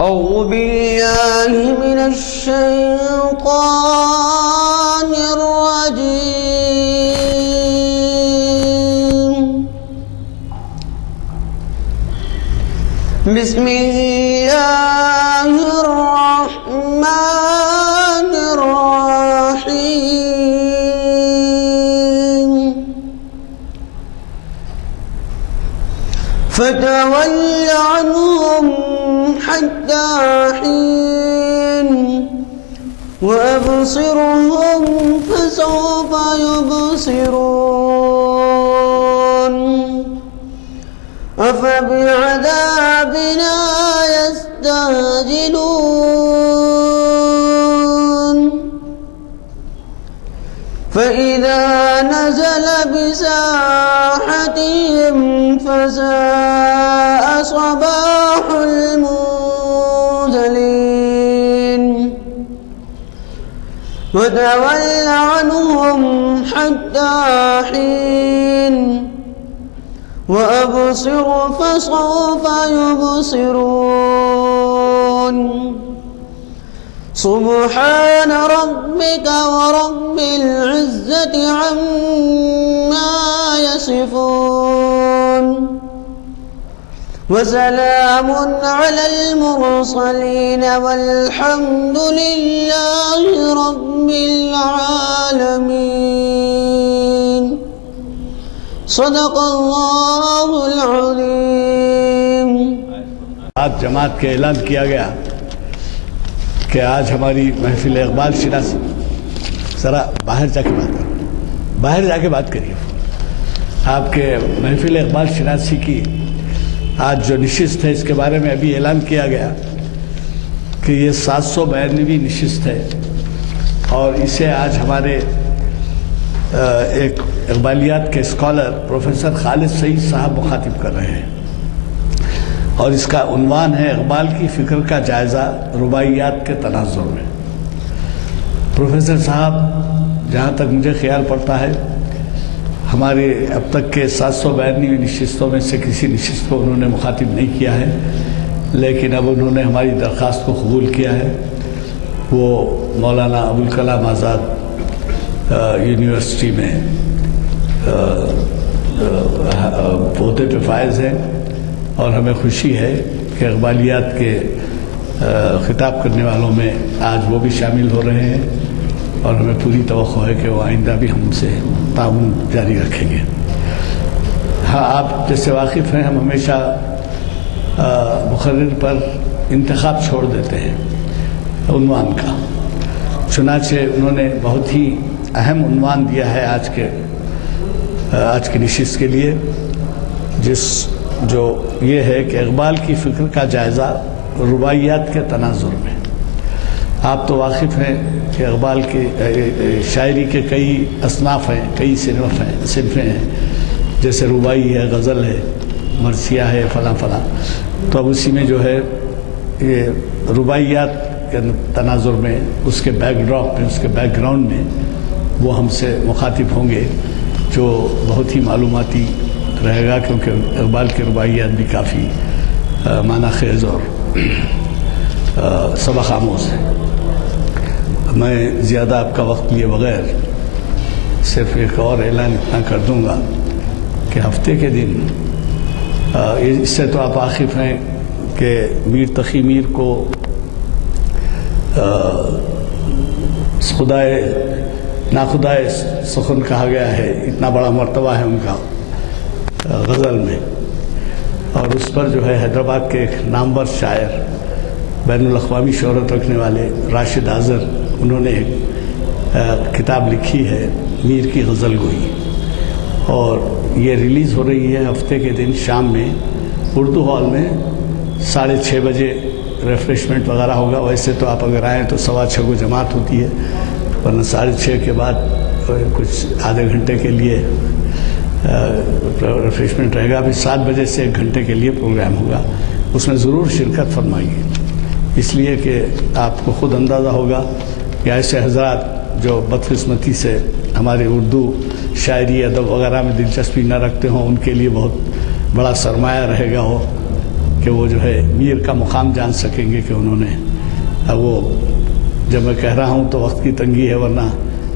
أعوذ بالله من الشيطان الرجيم. بسم الله الرحمن الرحيم. فتول عنهم حتى حين وأبصرهم فسوف يبصرون. أفبعذابنا يستعجلون. فإذا نزل بساحتهم فساء صباح المنذرين. وتول عنهم حتى حين وأبصر فسوف يبصرون. سبحان ربك ورب العزة عما يصفون. وسلام على المرسلين والحمد لله رب العالمين. صدق اللہ العظیم. آج جماعت کے اعلان کیا گیا کہ آج ہماری محفل اقبال شناسی. ذرا باہر جا کے بات کریں، باہر جا کے بات کریے. آپ کے محفل اقبال شناسی کی آج جو نشست ہے اس کے بارے میں ابھی اعلان کیا گیا کہ یہ 792ویں نشست ہے اور اسے آج ہمارے ایک اقبالیات کے اسکالر پروفیسر خالد سعید صاحب مخاطب کر رہے ہیں اور اس کا عنوان ہے اقبال کی فکر کا جائزہ رباعیات کے تناظر میں. پروفیسر صاحب جہاں تک مجھے خیال پڑتا ہے ہمارے اب تک کے 792 نشستوں میں سے کسی نشست کو انہوں نے مخاطب نہیں کیا ہے، لیکن اب انہوں نے ہماری درخواست کو قبول کیا ہے. وہ مولانا ابوالکلام آزاد یونیورسٹی میں عہدے پہ فائز ہیں اور ہمیں خوشی ہے کہ اقبالیات کے خطاب کرنے والوں میں آج وہ بھی شامل ہو رہے ہیں اور ہمیں پوری توقع ہے کہ وہ آئندہ بھی ہم سے تعاون جاری رکھیں گے. ہاں، آپ جیسے واقف ہیں ہم ہمیشہ مقرر پر انتخاب چھوڑ دیتے ہیں عنوان کا. چنانچہ انہوں نے بہت ہی اہم عنوان دیا ہے آج کی نشست کے لیے، جو یہ ہے کہ اقبال کی فکر کا جائزہ رباعیات کے تناظر میں. آپ تو واقف ہیں کہ اقبال کی شاعری کے کئی اصناف ہیں، کئی صنفیں ہیں، جیسے رباعی ہے، غزل ہے، مرثیہ ہے، فلاں فلاں. تو اب اسی میں جو ہے یہ رباعیات کے تناظر میں اس کے بیک ڈراپ میں، اس کے بیک گراؤنڈ میں وہ ہم سے مخاطب ہوں گے، جو بہت ہی معلوماتی رہے گا کیونکہ اقبال کے رباعیات بھی کافی معنی خیز اور سبق آموز ہے. میں زیادہ آپ کا وقت لیے بغیر صرف ایک اور اعلان اتنا کر دوں گا کہ ہفتے کے دن اس سے تو آپ واقف ہیں کہ میر تقی میر کو ناخدائے سخن کہا گیا ہے. اتنا بڑا مرتبہ ہے ان کا غزل میں، اور اس پر جو ہے حیدرآباد کے ایک نامور شاعر، بین الاقوامی شہرت رکھنے والے راشد اظہر، انہوں نے ایک کتاب لکھی ہے میر کی غزل گوئی، اور یہ ریلیز ہو رہی ہے ہفتے کے دن شام میں اردو ہال میں 6:30 بجے. ریفریشمنٹ وغیرہ ہوگا. ویسے تو آپ اگر آئیں تو 6:15 کو جماعت ہوتی ہے، ورنہ 6:30 کے بعد کچھ آدھے گھنٹے کے لیے ریفریشمنٹ رہے گا. پھر 7 بجے سے 1 گھنٹے کے لیے پروگرام ہوگا. اس میں ضرور شرکت فرمائیے، اس لیے کہ آپ کو خود اندازہ ہوگا کہ ایسے حضرات جو بدقسمتی سے ہمارے اردو شاعری ادب وغیرہ میں دلچسپی نہ رکھتے ہوں، ان کے لیے بہت بڑا سرمایہ رہے گا کہ وہ جو ہے میر کا مقام جان سکیں گے کہ انہوں نے وہ، جب میں کہہ رہا ہوں تو وقت کی تنگی ہے، ورنہ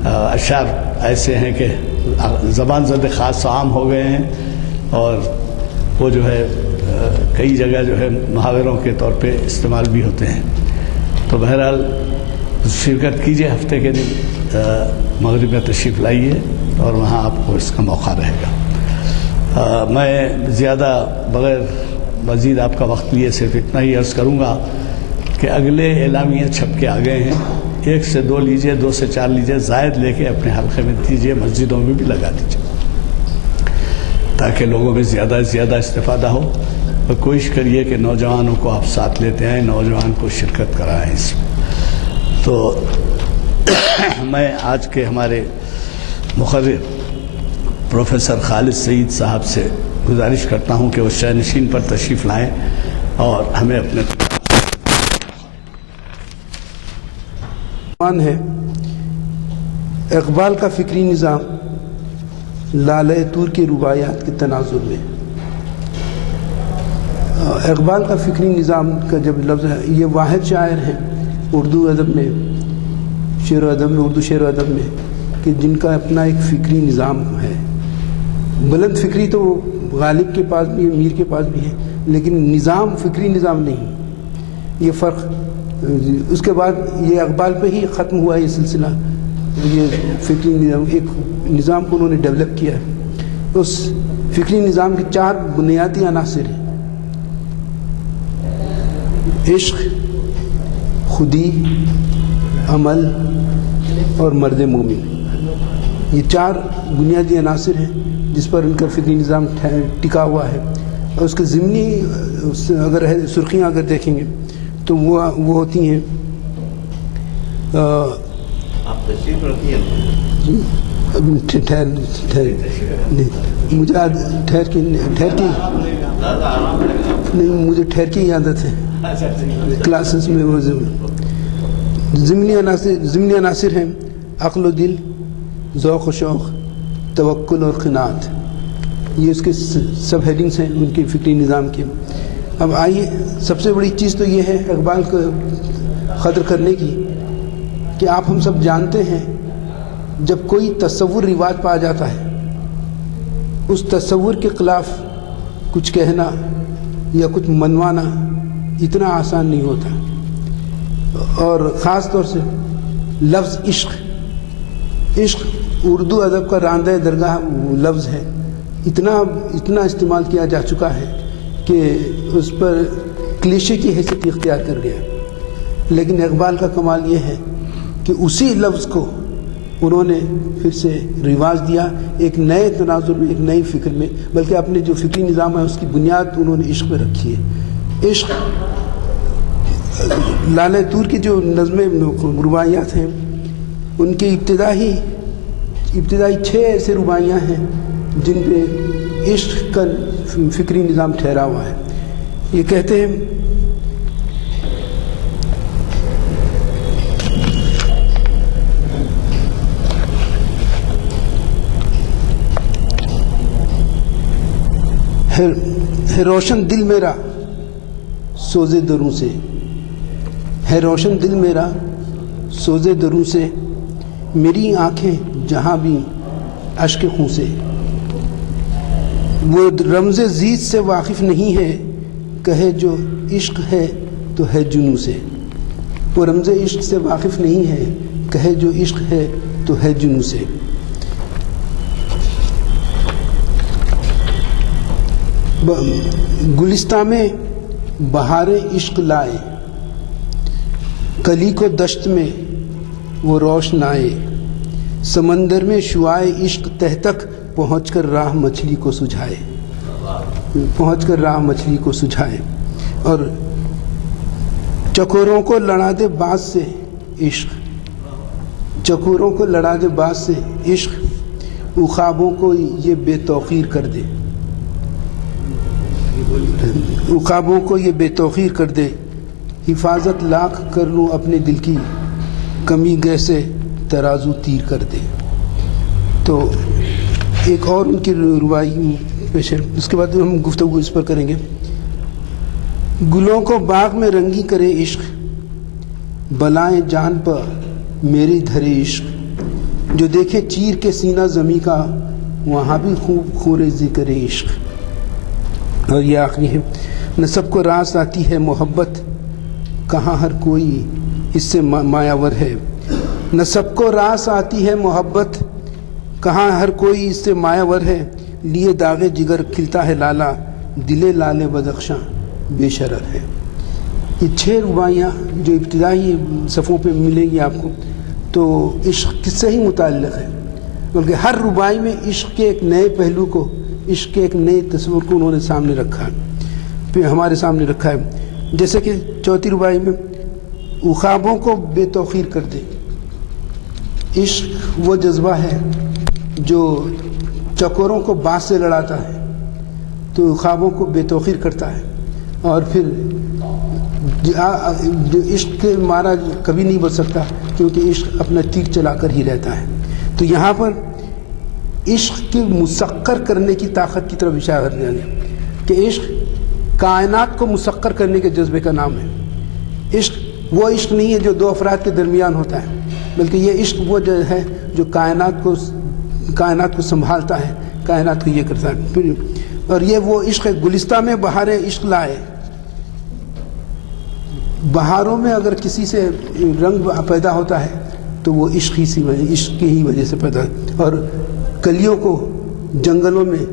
اشعار ایسے ہیں کہ زبان زد خاص عام ہو گئے ہیں، اور وہ جو ہے کئی جگہ جو ہے محاوروں کے طور پہ استعمال بھی ہوتے ہیں۔ تو بہرحال شرکت کیجئے، ہفتے کے دن مغرب میں تشریف لائیے اور وہاں آپ کو اس کا موقع رہے گا۔ میں زیادہ بغیر مزید آپ کا وقت لیے صرف اتنا ہی عرض کروں گا کہ اگلے اعلامیہ چھپ کے آ گئے ہیں، 1 سے 2 لیجئے، 2 سے 4 لیجئے، زائد لے کے اپنے حلقے میں دیجئے، مسجدوں میں بھی لگا دیجئے تاکہ لوگوں میں زیادہ سے زیادہ استفادہ ہو، اور کوشش کریے کہ نوجوانوں کو آپ ساتھ لیتے آئیں، نوجوان کو شرکت کرائیں اس میں۔ تو میں آج کے ہمارے مقرر پروفیسر خالد سعید صاحب سے گزارش کرتا ہوں کہ وہ شہ نشین پر تشریف لائیں اور ہمیں اپنے ہے اقبال کا فکری نظام لالہ طور کے رباعیات کے تناظر میں۔ اقبال کا فکری نظام کا جب لفظ ہے، یہ واحد شاعر ہیں اردو ادب میں، شعر و ادب میں، اردو شعر و ادب میں، کہ جن کا اپنا ایک فکری نظام ہے۔ بلند فکری تو غالب کے پاس بھی ہے، میر کے پاس بھی ہے، لیکن نظام فکری نظام نہیں۔ یہ فرق اس کے بعد یہ اقبال پہ ہی ختم ہوا یہ سلسلہ، یہ فکری نظام، ایک نظام کو انہوں نے ڈیولپ کیا ہے۔ اس فکری نظام کے 4 بنیادی عناصر ہیں: عشق، خودی، عمل اور مرد مومن۔ یہ 4 بنیادی عناصر ہیں جس پر ان کا فکری نظام ٹکا ہوا ہے، اور اس کے ضمنی اگر سرخیاں اگر دیکھیں گے تو وہ ہوتی ہیں۔ آپ تشریف رکھیے، مجھے ٹھہر کی نہیں، مجھے ٹھہر کی عادت ہے کلاسز میں۔ وہ ضمنی عناصر ہیں: عقل و دل، ذوق و شوق، توکل اور قناعت۔ یہ اس کے سب ہیڈنگز ہیں ان کے فکری نظام کے۔ اب آئیے، سب سے بڑی چیز تو یہ ہے اقبال کو قدر کرنے کی کہ آپ ہم سب جانتے ہیں جب کوئی تصور رواج پا جاتا ہے، اس تصور کے خلاف کچھ کہنا یا کچھ منوانا اتنا آسان نہیں ہوتا۔ اور خاص طور سے لفظ عشق اردو ادب کا راندہ درگاہ لفظ ہے، اتنا استعمال کیا جا چکا ہے کہ اس پر کلیشے کی حیثیت اختیار کر گیا۔ لیکن اقبال کا کمال یہ ہے کہ اسی لفظ کو انہوں نے پھر سے رواج دیا، ایک نئے تناظر میں، ایک نئی فکر میں، بلکہ اپنے جو فکری نظام ہے اس کی بنیاد انہوں نے عشق پہ رکھی ہے۔ عشق، لالہ طور کی جو نظمیں رباعیات ہیں ان کی ابتدائی 6 ایسے رباعیاں ہیں جن پہ عشق کا فکری نظام ٹھہرا ہوا ہے۔ یہ کہتے ہیں: ہے روشن دل میرا سوزے دروں سے، ہے روشن دل میرا سوزے دروں سے، میری آنکھیں جہاں بھی اشک خوں سے۔ وہ رمز زید سے واقف نہیں ہے، کہے جو عشق ہے تو ہے جنوں سے۔ وہ رمز عشق سے واقف نہیں ہے، کہے جو عشق ہے تو ہے جنوں سے۔ گلستان میں بہار عشق لائے، کلی کو دشت میں وہ روشنائے، سمندر میں شعاع عشق تہ تک پہنچ کر راہ مچھلی کو سجھائے، اور چکوروں کو لڑا دے باز سے عشق، چکوروں کو لڑا دے باز سے عشق، عقابوں کو یہ بے توقیر کر دے، عقابوں کو یہ بے توقیر کر دے، حفاظت لاکھ کر لوں اپنے دل کی، کمی گیسے ترازو تیر کر دے۔ تو ایک اور ان کی رباعی پیش ہے، اس کے بعد ہم گفتگو اس پر کریں گے۔ گلوں کو باغ میں رنگی کرے عشق، بلائیں جان پر میری دھرے عشق، جو دیکھے چیر کے سینہ زمیں کا وہاں بھی خوب خوریزی کرے عشق۔ اور یہ آخری ہے، نہ سب کو راس آتی ہے محبت، کہاں ہر کوئی اس سے مایاور ہے۔ نہ سب کو راس آتی ہے محبت، کہاں ہر کوئی اس سے مایاور ہے۔ لیے داغ جگر کھلتا ہے لالا، دل لال بدخشاں بے شرر ہے۔ یہ 6 رباعیاں جو ابتدائی صفوں پہ ملیں گی آپ کو، تو عشق کس سے ہی متعلق ہے، بلکہ ہر رباعی میں عشق کے ایک نئے پہلو کو، عشق کے ایک نئے تصور کو انہوں نے سامنے رکھا ہے، پھر ہمارے سامنے رکھا ہے۔ جیسے کہ چوتھی رباعی میں خوابوں کو بے توخیر کر دے۔ عشق وہ جذبہ ہے جو چکوروں کو بانس سے لڑاتا ہے، تو خوابوں کو بے توخیر کرتا ہے، اور پھر جو عشق کے مارا کبھی نہیں بچ سکتا، کیونکہ عشق اپنا تیر چلا کر ہی رہتا ہے۔ تو یہاں پر عشق کے مسخر کرنے کی طاقت کی طرف اشارہ کرنے والے کہ عشق کائنات کو مسخر کرنے کے جذبے کا نام ہے۔ عشق وہ عشق نہیں ہے جو 2 افراد کے درمیان ہوتا ہے، بلکہ یہ عشق وہ ہے جو کائنات کو سنبھالتا ہے، کائنات کو یہ کرتا ہے۔ اور یہ وہ عشق ہے، گلستہ میں بہاریں عشق لائے۔ بہاروں میں اگر کسی سے رنگ پیدا ہوتا ہے تو وہ عشق کی ہی وجہ سے پیدا ہے، اور کلیوں کو جنگلوں میں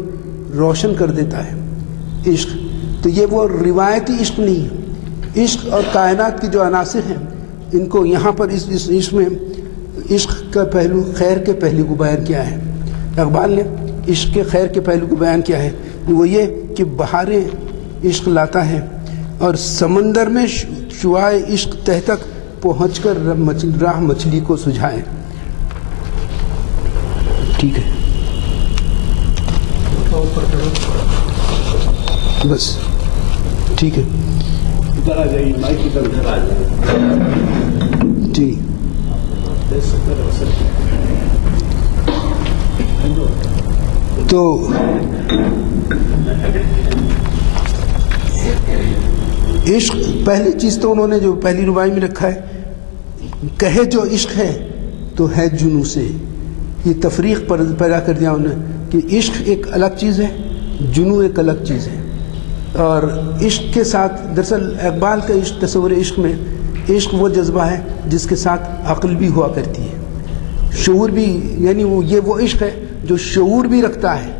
روشن کر دیتا ہے عشق۔ تو یہ وہ روایتی عشق نہیں ہے۔ عشق اور کائنات کے جو عناصر ہیں، ان کو یہاں پر اس عشق میں عشق کا پہلو، خیر کے پہلو کو بیان کیا ہے۔ اقبال نے عشق کے خیر کے پہلو کو بیان کیا ہے، وہ یہ کہ بہاریں عشق لاتا ہے، اور سمندر میں شعاع عشق تہ تک پہنچ کر راہ مچھلی کو سجھائے۔ ٹھیک ہے، بس ٹھیک ہے، ادھر آ جائیے، مائک ادھر آ جائیے جی۔ تو عشق پہلی چیز تو انہوں نے جو پہلی رباعی میں رکھا ہے، کہے جو عشق ہے تو ہے جنوں سے۔ یہ تفریق پیدا کر دیا انہوں نے کہ عشق ایک الگ چیز ہے، جنوں ایک الگ چیز ہے۔ اور عشق کے ساتھ، دراصل اقبال کا عشق، تصور عشق میں عشق وہ جذبہ ہے جس کے ساتھ عقل بھی ہوا کرتی ہے، شعور بھی، یعنی یہ وہ عشق ہے جو شعور بھی رکھتا ہے۔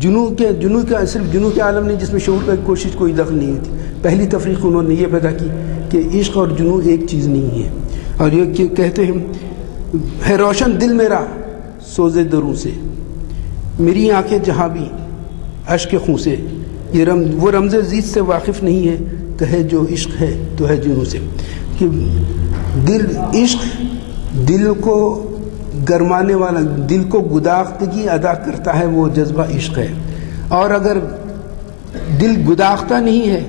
جنوں کا صرف جنوں کے عالم نہیں جس میں شعور کی کوشش کوئی دخل نہیں ہوتی۔ پہلی تفریق انہوں نے یہ پیدا کی کہ عشق اور جنوں ایک چیز نہیں ہے۔ اور یہ کہتے ہیں، ہے روشن دل میرا سوزے دروں سے، میری آنکھیں جہاں بھی اشک خوں سے۔ یہ وہ رمز زید سے واقف نہیں ہے، کہے جو عشق ہے تو ہے جنوں سے، کہ عشق دل کو گرمانے والا، دل کو گداختگی ادا کرتا ہے، وہ جذبہ عشق ہے۔ اور اگر دل گداختہ نہیں ہے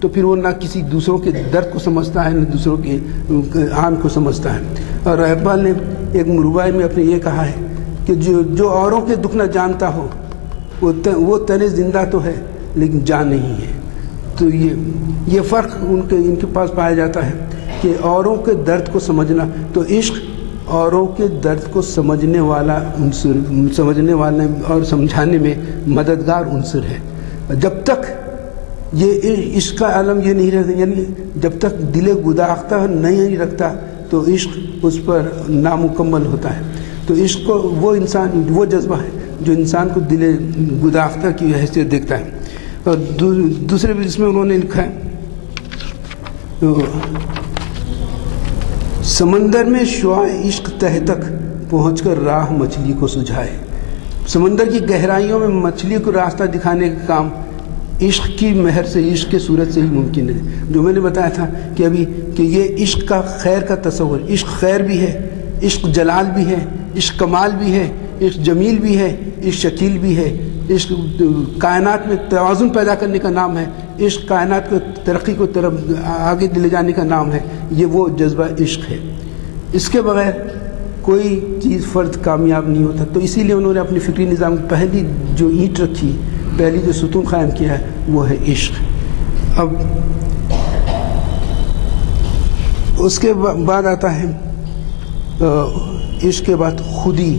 تو پھر وہ نہ کسی دوسروں کے درد کو سمجھتا ہے، نہ دوسروں کے آن کو سمجھتا ہے۔ اور اقبال نے ایک رباعی میں اپنے یہ کہا ہے کہ جو اوروں کے دکھ نہ جانتا ہو وہ تن زندہ تو ہے لیکن جان نہیں ہے۔ تو یہ فرق ان کے پاس پایا جاتا ہے کہ اوروں کے درد کو سمجھنا، تو عشق اوروں کے درد کو سمجھنے والا عنصر، سمجھنے والا اور سمجھانے میں مددگار عنصر ہے۔ جب تک یہ عشق کا عالم یہ نہیں رہتا، یعنی جب تک دل گداختہ نہیں رکھتا تو عشق اس پر نامکمل ہوتا ہے۔ تو عشق کو وہ جذبہ ہے جو انسان کو دل گداختہ کی حیثیت دیکھتا ہے۔ اور دوسرے بھی اس میں انہوں نے لکھا ہے، سمندر میں شعاع عشق تہ تک پہنچ کر راہ مچھلی کو سجھائے۔ سمندر کی گہرائیوں میں مچھلی کو راستہ دکھانے کا کام عشق کی مہر سے، عشق کے صورت سے ہی ممکن ہے۔ جو میں نے بتایا تھا کہ ابھی کہ یہ عشق کا خیر کا تصور، عشق خیر بھی ہے، عشق جلال بھی ہے، عشق کمال بھی ہے، عشق جمیل بھی ہے، عشق شکیل بھی ہے، عشق کائنات میں توازن پیدا کرنے کا نام ہے، عشق کائنات کو ترقی کو طرف آگے لے جانے کا نام ہے۔ یہ وہ جذبہ عشق ہے، اس کے بغیر کوئی چیز فرد کامیاب نہیں ہوتا۔ تو اسی لیے انہوں نے اپنے فکری نظام کی پہلی جو اینٹ رکھی، پہلی جو ستون قائم کیا ہے وہ ہے عشق۔ اب اس کے بعد آتا ہے عشق کے بعد خودی.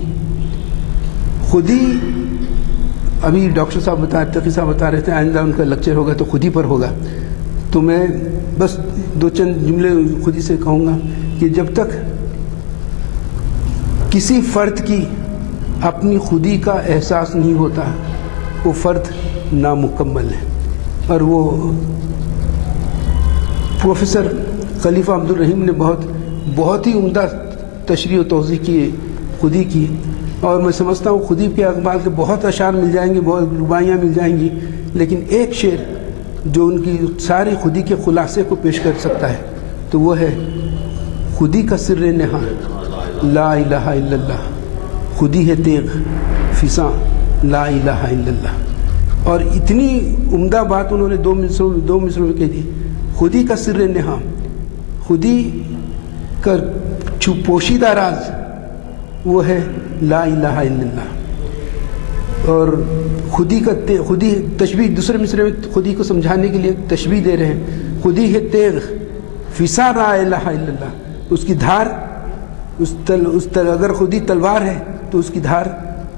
ابھی ڈاکٹر صاحب تقی صاحب بتا رہے تھے آئندہ ان کا لیکچر ہوگا تو خودی پر ہوگا. تو میں بس 2 جملے خودی سے کہوں گا کہ جب تک کسی فرد کی اپنی خودی کا احساس نہیں ہوتا وہ فرد نامکمل ہے. اور وہ پروفیسر خلیفہ عبدالرحیم نے بہت ہی عمدہ تشریح و توضیح کی خودی کی. اور میں سمجھتا ہوں خودی کے اقبال کے بہت اشعار مل جائیں گے, بہت رباعیاں مل جائیں گی, لیکن ایک شعر جو ان کی ساری خودی کے خلاصے کو پیش کر سکتا ہے تو وہ ہے خودی کا سر نہاں لا الہ الا اللہ, خودی ہے تیغ فساں لا الہ الا اللہ. اور اتنی عمدہ بات انہوں نے 2 مصروں میں کہہ دی. خودی کا سر نہاں, خودی کا پوشیدہ راز وہ ہے لا الہ الا اللہ. اور خودی تشبیہ دوسرے مصرے میں خودی کو سمجھانے کے لیے تشبیہ دے رہے ہیں. خودی ہے تیغ فساں لا الہ الا اللہ, اس کی دھار اگر خودی تلوار ہے تو اس کی دھار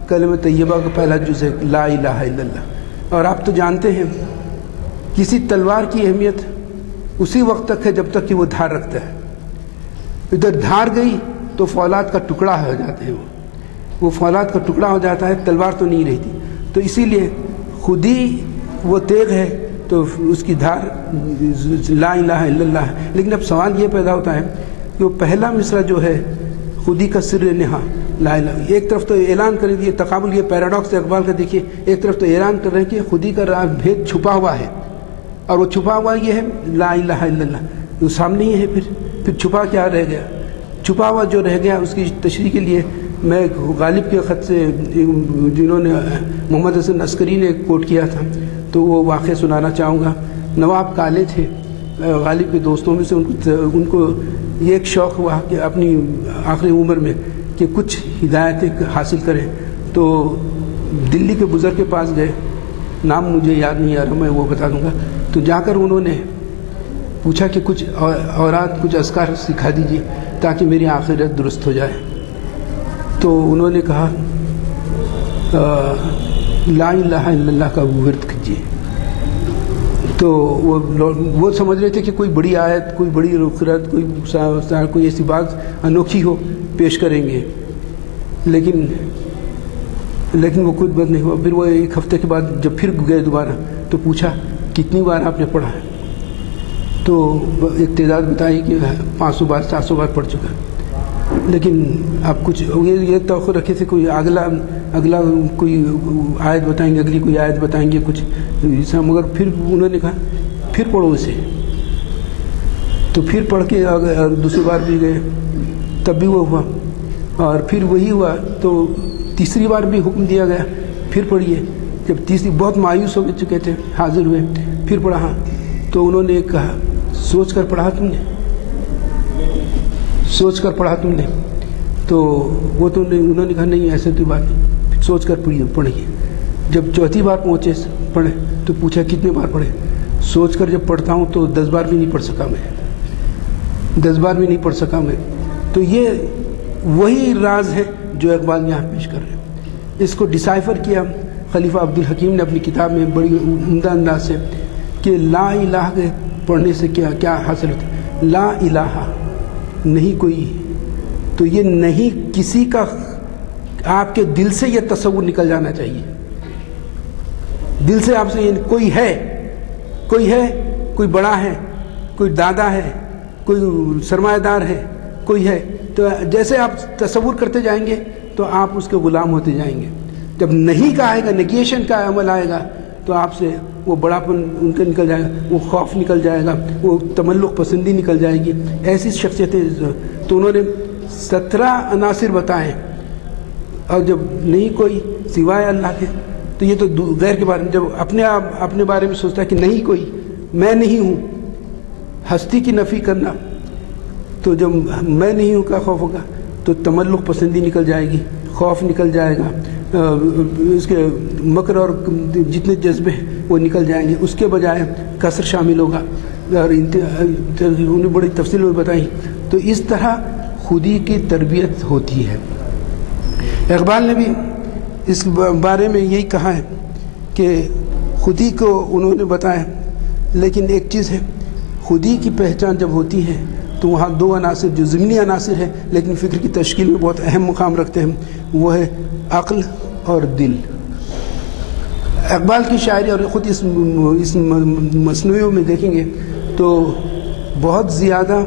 کلمہ طیبہ کا پہلا جز ہے لا الہ الا اللہ. اور آپ تو جانتے ہیں کسی تلوار کی اہمیت اسی وقت تک ہے جب تک کہ وہ دھار رکھتا ہے. ادھر دھار گئی تو فولاد کا ٹکڑا ہو جاتے ہیں, وہ فولاد کا ٹکڑا ہو جاتا ہے, تلوار تو نہیں رہتی. تو اسی لیے خودی وہ تیغ ہے تو اس کی دھار لا الہ الا اللہ ہے. لیکن اب سوال یہ پیدا ہوتا ہے کہ وہ پہلا مصرع جو ہے خودی کا سر نہاں لا الہ, ایک طرف تو اعلان کر دیے تقابل, یہ پیراڈاکس اقبال کا دیکھیے, ایک طرف تو اعلان کر رہے ہیں کہ خودی کا راز بھید چھپا ہوا ہے, اور وہ چھپا ہوا یہ ہے لا الہ الا اللہ, وہ سامنے ہی ہے. پھر چھپا کیا رہ گیا؟ چھپا ہوا جو رہ گیا اس کی تشریح کے لیے میں غالب کے خط سے جنہوں نے محمد حسن عسکری نے کوٹ کیا تھا تو وہ واقعہ سنانا چاہوں گا. نواب کالے تھے غالب کے دوستوں میں سے, ان کو یہ ایک شوق ہوا کہ اپنی آخری عمر میں کہ کچھ ہدایتیں حاصل کریں. تو دلی کے بزرگ کے پاس گئے, نام مجھے یاد نہیں آ رہا, میں وہ بتا دوں گا. تو جا کر انہوں نے پوچھا کہ کچھ اورات کچھ اذکار سکھا دیجیے تاکہ میری آخرت درست ہو جائے. تو انہوں نے کہا لا الہ الا اللہ کا ورد کیجیے. تو وہ سمجھ رہے تھے کہ کوئی بڑی آیت, کوئی بڑی رخرت, کوئی ایسی بات انوکھی ہو پیش کریں گے, لیکن وہ خود بد نہیں ہوا. پھر وہ 1 ہفتے کے بعد جب پھر گئے دوبارہ تو پوچھا کتنی بار آپ نے پڑھا ہے؟ تو ایک تعداد بتائی کہ 500 بار 700 بار پڑھ چکا. لیکن آپ کچھ یہ توقع رکھے تھے کوئی اگلا کوئی آیت بتائیں گے, اگلی کوئی آیت بتائیں گے کچھ ایسا, مگر پھر انہوں نے کہا پھر پڑھو اسے. تو پھر پڑھ کے دوسری بار بھی گئے تب بھی وہ ہوا, اور پھر وہی ہوا. تو تیسری بار بھی حکم دیا گیا پھر پڑھیے. جب تیسری بہت مایوس ہو چکے تھے, حاضر ہوئے, پھر پڑھا. تو انہوں نے کہا سوچ کر پڑھا تم نے, سوچ کر پڑھا تم نے؟ تو وہ تو انہوں نے کہا نہیں ایسے تو بات نہیں, سوچ کر پڑھیے. جب چوتھی بار پہنچے پڑھے تو پوچھا کتنے بار پڑھے؟ سوچ کر جب پڑھتا ہوں تو 10 بار بھی نہیں پڑھ سکا میں, 10 بار بھی نہیں پڑھ سکا میں. تو یہ وہی راز ہے جو اقبال یہاں پیش کر رہے ہیں. اس کو ڈسائفر کیا خلیفہ عبدالحکیم نے اپنی کتاب میں بڑی عمدہ انداز سے کہ لا الہ کے پڑھنے سے کیا حاصل ہوتا ہے. لا الہ نہیں کوئی, تو یہ نہیں کسی کا آپ کے دل سے یہ تصور نکل جانا چاہیے. دل سے آپ سے یہ کوئی ہے, کوئی بڑا ہے, کوئی دادا ہے, کوئی سرمایہ دار ہے, کوئی ہے. تو جیسے آپ تصور کرتے جائیں گے تو آپ اس کے غلام ہوتے جائیں گے. جب نہیں کا آئے گا, نیگیشن کا عمل آئے گا تو آپ سے وہ بڑاپن ان کا نکل جائے گا, وہ خوف نکل جائے گا, وہ تملق پسندی نکل جائے گی. ایسی شخصیتیں. تو انہوں نے 17 عناصر بتائے, اور جب نہیں کوئی سوائے اللہ کے, تو یہ تو غیر کے بارے میں. جب اپنے بارے میں سوچتا ہے کہ نہیں کوئی, میں نہیں ہوں, ہستی کی نفی کرنا, تو جب میں نہیں ہوں کا خوف ہوگا تو تملق پسندی نکل جائے گی, خوف نکل جائے گا, اس کے مکر اور جتنے جذبے ہیں وہ نکل جائیں گے. اس کے بجائے کثر شامل ہوگا. اور انہیں بڑی تفصیل میں بتائی. تو اس طرح خودی کی تربیت ہوتی ہے. اقبال نے بھی اس بارے میں یہی کہا ہے کہ خودی کو انہوں نے بتایا، لیکن ایک چیز ہے، خودی کی پہچان جب ہوتی ہے تو وہاں دو عناصر جو ضمنی عناصر ہیں لیکن فکر کی تشکیل میں بہت اہم مقام رکھتے ہیں، وہ ہے عقل اور دل. اقبال کی شاعری اور خود اس مصنوعیوں میں دیکھیں گے تو بہت زیادہ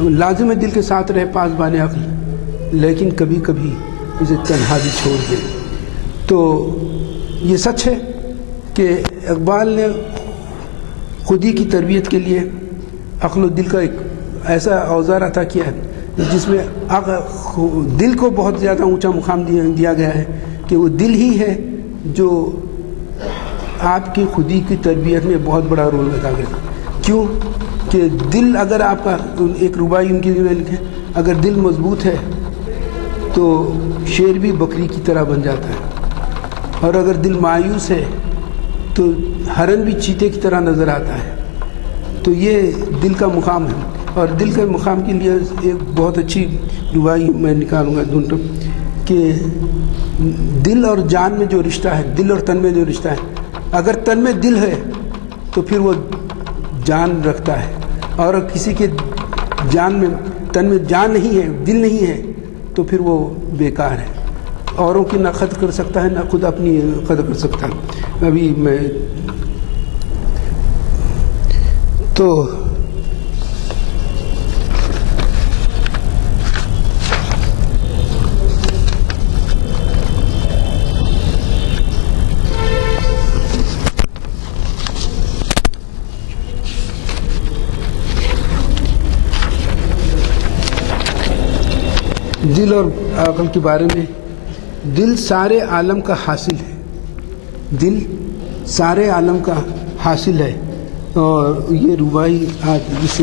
لازم ہے دل کے ساتھ رہے پاسبان عقل، لیکن کبھی کبھی اسے تنہا بھی چھوڑ دے. تو یہ سچ ہے کہ اقبال نے خودی کی تربیت کے لیے عقل و دل کا ایک ایسا اوزار عطا کیا ہے جس میں دل کو بہت زیادہ اونچا مقام دیا گیا ہے کہ وہ دل ہی ہے جو آپ کی خودی کی تربیت میں بہت بڑا رول ادا کرتا ہے. کیوں کہ دل اگر آپ کا، ایک ربائی ان کی لکھے، اگر دل مضبوط ہے تو شیر بھی بکری کی طرح بن جاتا ہے، اور اگر دل مایوس ہے تو ہرن بھی چیتے کی طرح نظر آتا ہے. تو یہ دل کا مقام ہے، اور دل کے مقام کے لیے ایک بہت اچھی ربائی میں نکالوں گا ڈھونڈ کہ دل اور جان میں جو رشتہ ہے، دل اور تن میں جو رشتہ ہے، اگر تن میں دل ہے تو پھر وہ جان رکھتا ہے، اور کسی کے جان میں، تن میں جان نہیں ہے، دل نہیں ہے، تو پھر وہ بیکار ہے، اوروں کی نہ قدر کر سکتا ہے نہ خود اپنی قدر کر سکتا ہے. ابھی میں تو دل اور عقل کے بارے میں، دل سارے عالم کا حاصل ہے، دل سارے عالم کا حاصل ہے. اور یہ ربائی آج اس